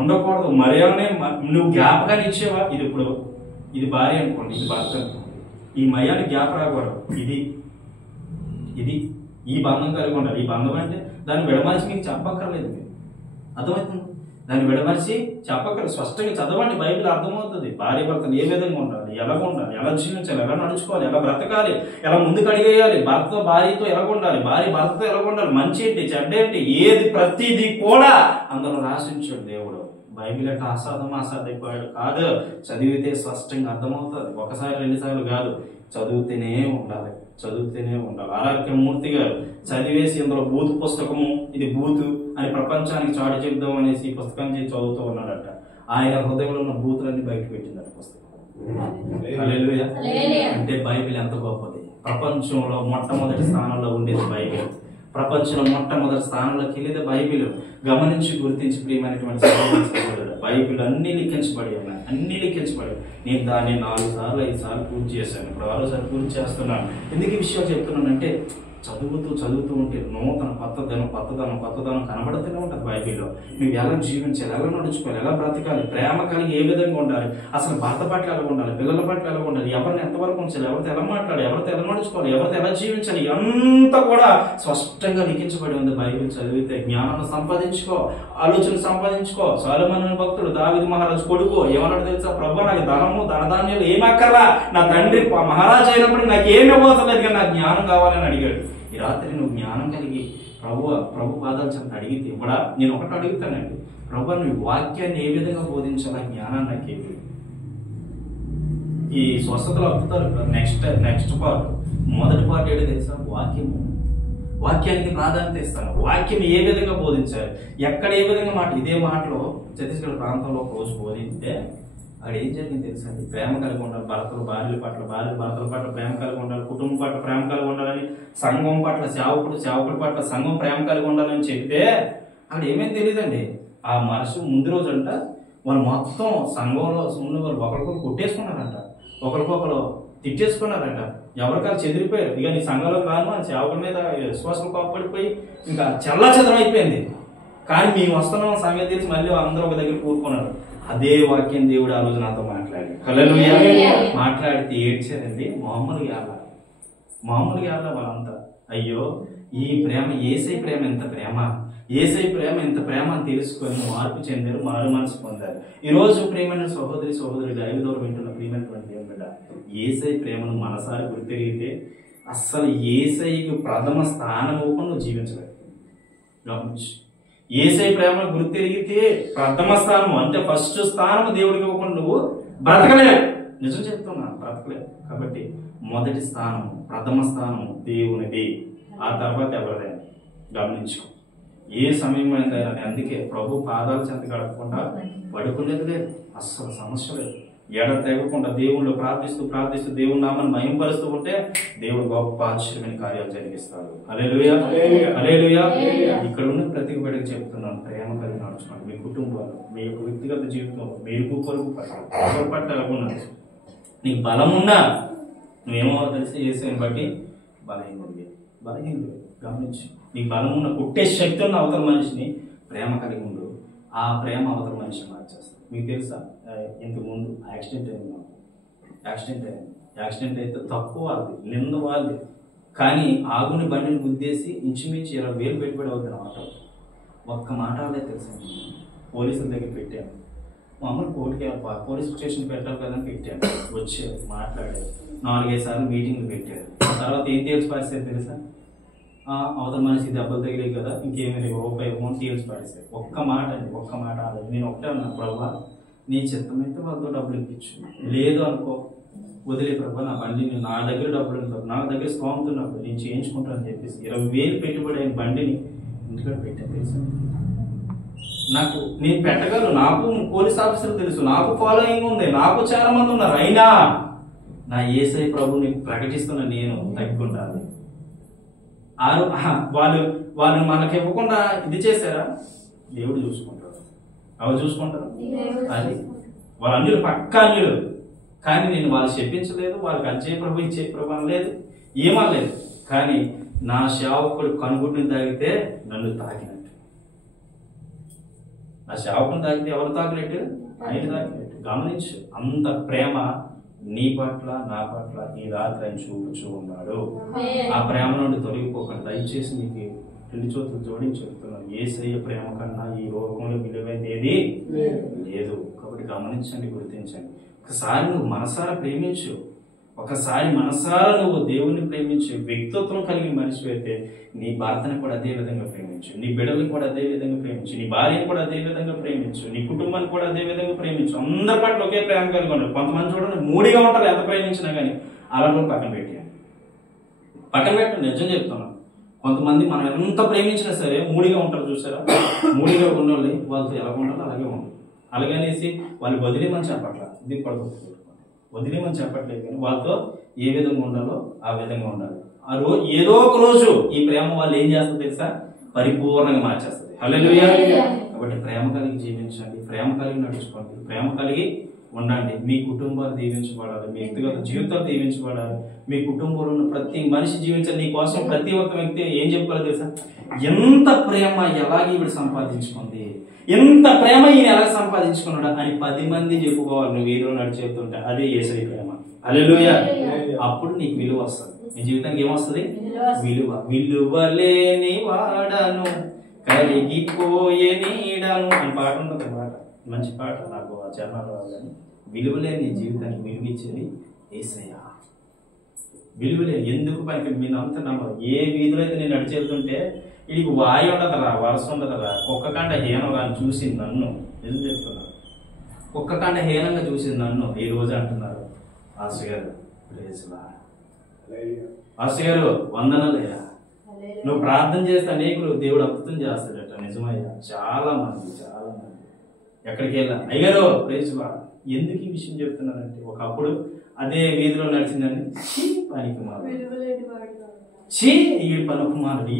ఉండకూడదు. మర్యాదనే నువ్వు జ్ఞాపకాన్ని ఇచ్చేవా? ఇది భార్య అనుకోండి, ఇది భర్త అనుకోండి. ఈ మయాన్ని జ్ఞాప రాకూడదు. ఇది ఈ బంధం కలిగి ఉండాలి. ఈ బంధం అంటే దాన్ని విడమర్చి మీకు చెప్పక్కర్లేదు. అర్థమవుతుంది? దాన్ని విడమర్చి చెప్పక్కర్లేదు. స్పష్టంగా చదవండి, బైబిల్ అర్థమవుతుంది. భార్య భర్తలు ఏ విధంగా ఉండాలి, ఎలా ఉండాలి, ఎలా జీవించాలి, ఎలా నడుచుకోవాలి, ఎలా బ్రతకాలి, ఎలా ముందుకు అడిగేయాలి, భర్త భార్యతో ఎలా ఉండాలి, భార్య భర్తతో ఎలా ఉండాలి, మంచి ఏంటి, చెడ్డ ఏంటి, ఏది ప్రతిదీ కూడా అందులో రాసించాడు దేవుడు. బైబిల్ అంటే అసాధ్యపడు కాదు. చదివితే స్పష్టంగా అర్థమవుతుంది. ఒకసారి 2 సార్లు కాదు, చదువుతూనే ఉండాలి. ఆరోగ్యమూర్తి గారు చదివేసి ఇందులో బూతు పుస్తకము, ఇది బూతు అని ప్రపంచానికి చాటి చెప్దాం అనేసి ఈ పుస్తకం చదువుతూ ఉన్నాడట. ఆయన హృదయంలో ఉన్న బూతులన్నీ బయట పెట్టిందట పుస్తకం. హల్లెలూయా. అంటే బైబిల్ ఎంత గొప్పది. ప్రపంచంలో మొట్టమొదటి స్థానంలో ఉండేది బైబిల్. ప్రపంచంలో మొట్టమొదటి స్థానంలోకి వెళ్ళేది బైబిల్. గమనించి గుర్తించి ప్రియమైనటువంటి బైబిల్ అన్ని లిఖించబడి ఉన్నాయి. నేను దాన్ని 4 సార్లు 5 సార్లు పూర్తి చేశాను. ఇప్పుడు 6వ సారి పూర్తి చేస్తున్నాను. ఎందుకు ఈ విషయాలు చెప్తున్నానంటే చదువుతూ ఉంటే నూతన కొత్తదనం కనబడుతూనే ఉంటుంది బైబిల్లో. నువ్వు ఎలా జీవించాలి, ఎలా నడుచుకోవాలి, ఎలా బ్రతకాలి, ప్రేమ కలిగి ఏ విధంగా ఉండాలి, అసలు భర్త పట్ల ఎలా ఉండాలి, పిల్లల పట్ల ఎలా ఉండాలి, ఎవరిని ఎంతవరకు ఉంచాలి, ఎవరితో ఎలా మాట్లాడాలి, ఎవరితో ఎలా నడుచుకోవాలి, ఎవరితో ఎలా జీవించాలి, అంతా కూడా స్పష్టంగా లిఖించబడి ఉంది. బైబిల్ చదివితే జ్ఞానాన్ని సంపాదించుకో, ఆలోచన సంపాదించుకో. సొలొమోను భక్తుడు, దావీదు మహారాజు కొడుకు ఏమన్నాడు తెలుసా? ప్రభు, నాకు ధనధాన్యాలు ఏమక్కర్లా, నా తండ్రి మహారాజు అయినప్పుడు నాకు ఏమి ఇవ్వలేదు, కానీ నాకు జ్ఞానం కావాలని అడిగాడు. ఈ రాత్రి నువ్వు జ్ఞానం కలిగి ప్రభు పాదాలు చెంత అడిగితే ఇవ్వడా? నేను ఒకటి అడుగుతానండి, ప్రభు నువ్వు వాక్యాన్ని ఏ విధంగా బోధించాలా, జ్ఞానాన్ని నాకు ఏమి. ఈ స్వస్థతలు అప్పుతారు. నెక్స్ట్ పార్ట్, మొదటి పార్ట్ ఏంటో తెలుసా? వాక్యానికి ప్రాధాన్యత ఇస్తాను. వాక్యం ఏ విధంగా బోధించాలి, ఎక్కడ ఏ విధంగా మాట. ఇదే మాటలో ఛత్తీస్గఢ్ ప్రాంతంలో ఒక రోజు బోధిస్తే అక్కడ ఏం జరిగింది తెలుసా? ప్రేమ కలిగి ఉండాలి, భర్తలు భార్యల పట్ల, భార్యలు భర్తల పట్ల ప్రేమ కలిగి ఉండాలి, కుటుంబం పట్ల ప్రేమ కలిగి ఉండాలని, సంఘం పట్ల సేవకుడి పట్ల సంఘం ప్రేమ కలిగి ఉండాలని చెప్తే అక్కడ ఏమేమి తెలియదండి. ఆ మనసు ముందు రోజు అంట వాళ్ళు మొత్తం సంఘంలో ఉన్న వాళ్ళు ఒకరికొకరు కొట్టేసుకున్నారంట, ఒకరికొకరు తిట్టేసుకున్నారంట, ఎవరికాలు చెదిరిపోయారు. ఇక నీ సంఘంలో రాను అని సేవకుడి మీద విశ్వాసం కోప్పడిపోయి ఇంకా చెల్లాచెదరం అయిపోయింది. కానీ మేము వస్తున్నాం సంగతి తెలిసి మళ్ళీ అందరూ ఒక దగ్గర కూరుకున్నారు. అదే వాక్యం దేవుడు ఆ రోజు నాతో మాట్లాడి హల్లెలూయా మాట్లాడితే ఏడ్చారండి. మామూలుగా వాళ్ళంతా అయ్యో ఈ ప్రేమ, యేసయ్య ప్రేమ ఎంత ప్రేమ అని తెలుసుకొని మార్పు చెందారు, మారు మనసు పొందారు. ఈ రోజు ప్రేమైన సహోదరి లైవ్ ద్వారా వింటున్న ప్రియమైనటువంటి బిడ్డ, యేసయ్య ప్రేమను మనసారి గుర్తిరిగితే అస్సలు యేసయ్యకు ప్రథమ స్థానం ఇవ్వకుండా నువ్వు జీవించలేదు. గమనించు, యేసయ్య ప్రేమను గుర్తిరిగితే ప్రథమ స్థానం అంటే ఫస్ట్ స్థానం దేవుడికి ఇవ్వకుండా నువ్వు బ్రతకలేవు. నిజం చెప్తున్నా, బ్రతకలేవు. కాబట్టి మొదటి స్థానము, ప్రథమ స్థానము దేవునిది, ఆ తర్వాత ఎవరిదైనా. గమనించుకో, ఏ సమయం అయినా. అందుకే ప్రభు పాదాల చెంత గడపకుండా పడుకునేది లేదు, అస్సలు సమస్య లేదు. ఎడ తెగకుండా దేవుళ్ళు ప్రార్థిస్తూ దేవుని నామాన్ని మహింపరుస్తూ ఉంటే దేవుడు గొప్ప ఆశ్చర్యమైన కార్యాలు జరిగిస్తాడు. హల్లెలూయా. ఇక్కడ ఉన్న ప్రతి బిడ్డకి చెప్తున్నాను, ప్రేమ కలిగి నడుచుకోండి. మీ కుటుంబాలు, మీ యొక్క వ్యక్తిగత జీవితంలో మీరు పొరుగు పట్ల ఎలాగున్నారు. నీకు బలం ఉన్నా నువ్వేమో తెలిసి చేసేని బట్టి బలహీనుడు. గమనించి, నీకు బలం ఉన్న కొట్టే శక్తి ఉన్న అవతల మనిషిని ప్రేమ కలిగి ఉండు. ఆ ప్రేమ అవతల మనిషిని మార్చేస్తుంది. మీకు తెలుసా, ఇంతకుముందు యాక్సిడెంట్ అయితే తప్పు వాళ్ళది, నింద వాళ్ళది. కానీ ఆగుని బండిని గుద్దేసి ఇంచుమించు 20,000 పెట్టుబడి అవుతుంది ఆటో. ఒక్క మాట వాళ్ళే తెలుసా, పోలీసుల దగ్గర పెట్టాను. మామూలు కోర్టుకి పోలీస్ స్టేషన్ పెట్టాలి కదా అని పెట్టాను. వచ్చారు, మాట్లాడారు, 4-5 సార్లు మీటింగ్లు పెట్టారు. ఆ తర్వాత ఏం తెలిసి పరిస్థితి తెలుసా? అవతల మనిషి దెబ్బలు తగిలే కదా, ఇంకేమీ రూపాయి ఇవ్వమని తీర్చి పడేసాయి. ఒక్క మాట అండి, ఒక్క మాట ఆడదు. నేను ఒకటే అన్నా, ప్రభా నీ చిత్తమైతే వాళ్ళతో డబ్బులు ఇప్పించు, లేదు అనుకో వదిలే ప్రభా, నా బండి నా దగ్గర డబ్బులు ఉంటావు, నా దగ్గర స్తోమత ఉన్నప్పుడు నేను చేయించుకుంటాను అని చెప్పేసి 20,000 పెట్టుబడి అయిన బండిని ఇంటికాడ పెట్టా. తెలుసు నాకు, నేను పెట్టగలను, నాకు పోలీస్ ఆఫీసర్ తెలుసు, నాకు ఫాలోయింగ్ ఉంది, నాకు చాలా మంది ఉన్నారు. అయినా నా యేసయ్య ప్రభుని ప్రకటిస్తున్న నేను తగ్గుండాలి. వాళ్ళు మనకి ఇవ్వకుండా ఇది చేశారా, దేవుడు చూసుకుంటారు. అవి చూసుకుంటారు, అది వాళ్ళ అన్యులు పక్కా అన్యులు. కానీ నేను వాళ్ళు చెప్పించలేదు, వాళ్ళకి అచ్చే ప్రభు ఇచ్చే ప్రభు అనలేదు, ఏమనలేదు. కానీ నా సేవకుడు కనుగుడ్ని తాగితే నన్ను తాకినట్టు, నా సేవకుని తాగితే ఎవరు తాకినట్టు, ఆయన తాకినట్టు. గమనించు, అంత ప్రేమ నీ పట్ల నా పట్ల ఈ రాత్రి ఆయన చూపుచూ ఉన్నాడు. ఆ ప్రేమ నుండి తొలగిపోకండి. దయచేసి నీకు 2 చేతులు జోడించి చెప్తున్నాను, యేసయ్య ప్రేమ కన్నా ఈ లోకంలో విలువైనది ఏది లేదు. కాబట్టి గమనించండి, గుర్తించండి. ఒకసారి నువ్వు మనసారా ప్రేమించు, ఒకసారి మనసారా నువ్వు దేవుణ్ణి ప్రేమించు. వ్యక్తిత్వం కలిగిన మనిషి అయితే నీ భర్తని కూడా అదే విధంగా ప్రేమించు, నీ బిడ్డలను కూడా అదే విధంగా ప్రేమించు, నీ భార్యను కూడా అదే విధంగా ప్రేమించు, నీ కుటుంబాన్ని కూడా అదే విధంగా ప్రేమించు. అందరి పట్ల ఒకే ప్రేమ కలిగి ఉండదు. కొంతమంది చూడండి మూడిగా ఉంటారు, ఎంత ప్రేమించినా కానీ. అలా కూడా పక్కన పెట్టు. నిజం చెప్తున్నాను, కొంతమంది మనం ఎంత ప్రేమించినా సరే మూడిగా ఉంటారు. చూసారా, మూడిగా ఉన్నోళ్ళు వాళ్ళతో ఎలా ఉండాలో అలాగే ఉండాలి. అలాగనేసి వాళ్ళు వదిలేమని చెప్పట్లా, ఇది పడుతుంది, వదిలేమని చెప్పట్లేదు. కానీ వాళ్ళతో ఏ విధంగా ఉండాలో ఆ విధంగా ఉండాలి. ఏదో ఒక రోజు ఈ ప్రేమ వాళ్ళు ఏం చేస్తుంది తెలుసా, పరిపూర్ణంగా మార్చేస్తుంది. హల్లెలూయా. కాబట్టి ప్రేమ కలిగి జీవించండి, ప్రేమ కలిగి నడుచుకోండి, ప్రేమ కలిగి ఉండండి. మీ కుటుంబాలు దీవించబడాలి, మీ వ్యక్తిగత జీవితాలు దీవించబడాలి, మీ కుటుంబంలో ఉన్న ప్రతి మనిషి జీవించాలి. నీ కోసం ప్రతి ఒక్క వ్యక్తి ఏం చెప్పుకోవాలి తెలుసా, ఎంత ప్రేమ ఎలాగ ఈవిడ సంపాదించుకుంది, ఎంత ప్రేమ ఈయన ఎలా సంపాదించుకున్నాడు అని 10 మంది చెప్పుకోవాలి. నువ్వు వీధిలో నడిచేస్తుంటే అదే యేసయ్య ప్రేమ. హల్లెలూయా. అప్పుడు నీకు విలువ వస్తుంది, నీ జీవితానికి ఏమొస్తుంది, విలువ. విలువలేని వాడను కలిగిపోయే నీడను అని పాట ఉంటుంది. మాట మంచి పాట, నాకు ఆ చరణాలు రావాలని. విలువలేని నీ జీవితానికి విలువిచ్చేది యేసయ్య. విలువలేని ఎందుకు పనికి మీరు అంత నమ్మరు. ఏ వీధిలో అయితే నేను నడిచేస్తుంటే వీడికి వాయి ఉండదరా, వరస ఉండదరా, కుక్క కంట హీనంగా చూసింది నన్ను. ఎందుకు చెప్తున్నారు, కుక్క కంట హీనంగా చూసింది నన్ను. ఈ రోజు అంటున్నారు, ఆస్టర్ గారు ప్రేజ్లా, ఆస్టర్ గారు వందనలేరా, నువ్వు ప్రార్థన చేస్తే అనేకులు దేవుడు అద్భుతం చేస్తాడట. నిజమయ్యా, చాలా మంది ఎక్కడికి వెళ్ళా, అయ్యారో ప్రేజ్లా. ఎందుకు ఈ విషయం చెప్తున్నానంటే, ఒకప్పుడు అదే వీధిలో నడిచిందని పనికి ఈడు పనుకుమారుడు,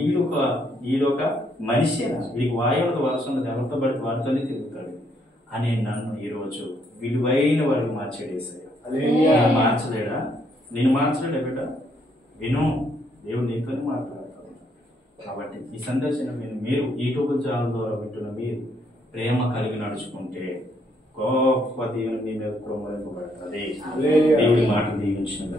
ఈడొక మనిషేనా, వీడికి వాయువులతో వలస ఉన్నది, ఎవరితో పడితే వాడితోనే తిరుగుతాడు అని నన్ను ఈరోజు విలువైన వాడికి మార్చాడు యేసయ్య. మార్చలేడా, నేను మార్చలేడా బిడ్డ? విను, దేవుడు నీతోనే మాట్లాడతాడు. కాబట్టి ఈ సందర్శన మీరు యూట్యూబ్ ఛానల్ ద్వారా వింటున్న మీరు ప్రేమ కలిగి నడుచుకుంటే గొప్ప దేవుని మీ మీద ప్రోమరింపబడుతుంది. దేవుడి మాట దీవించిన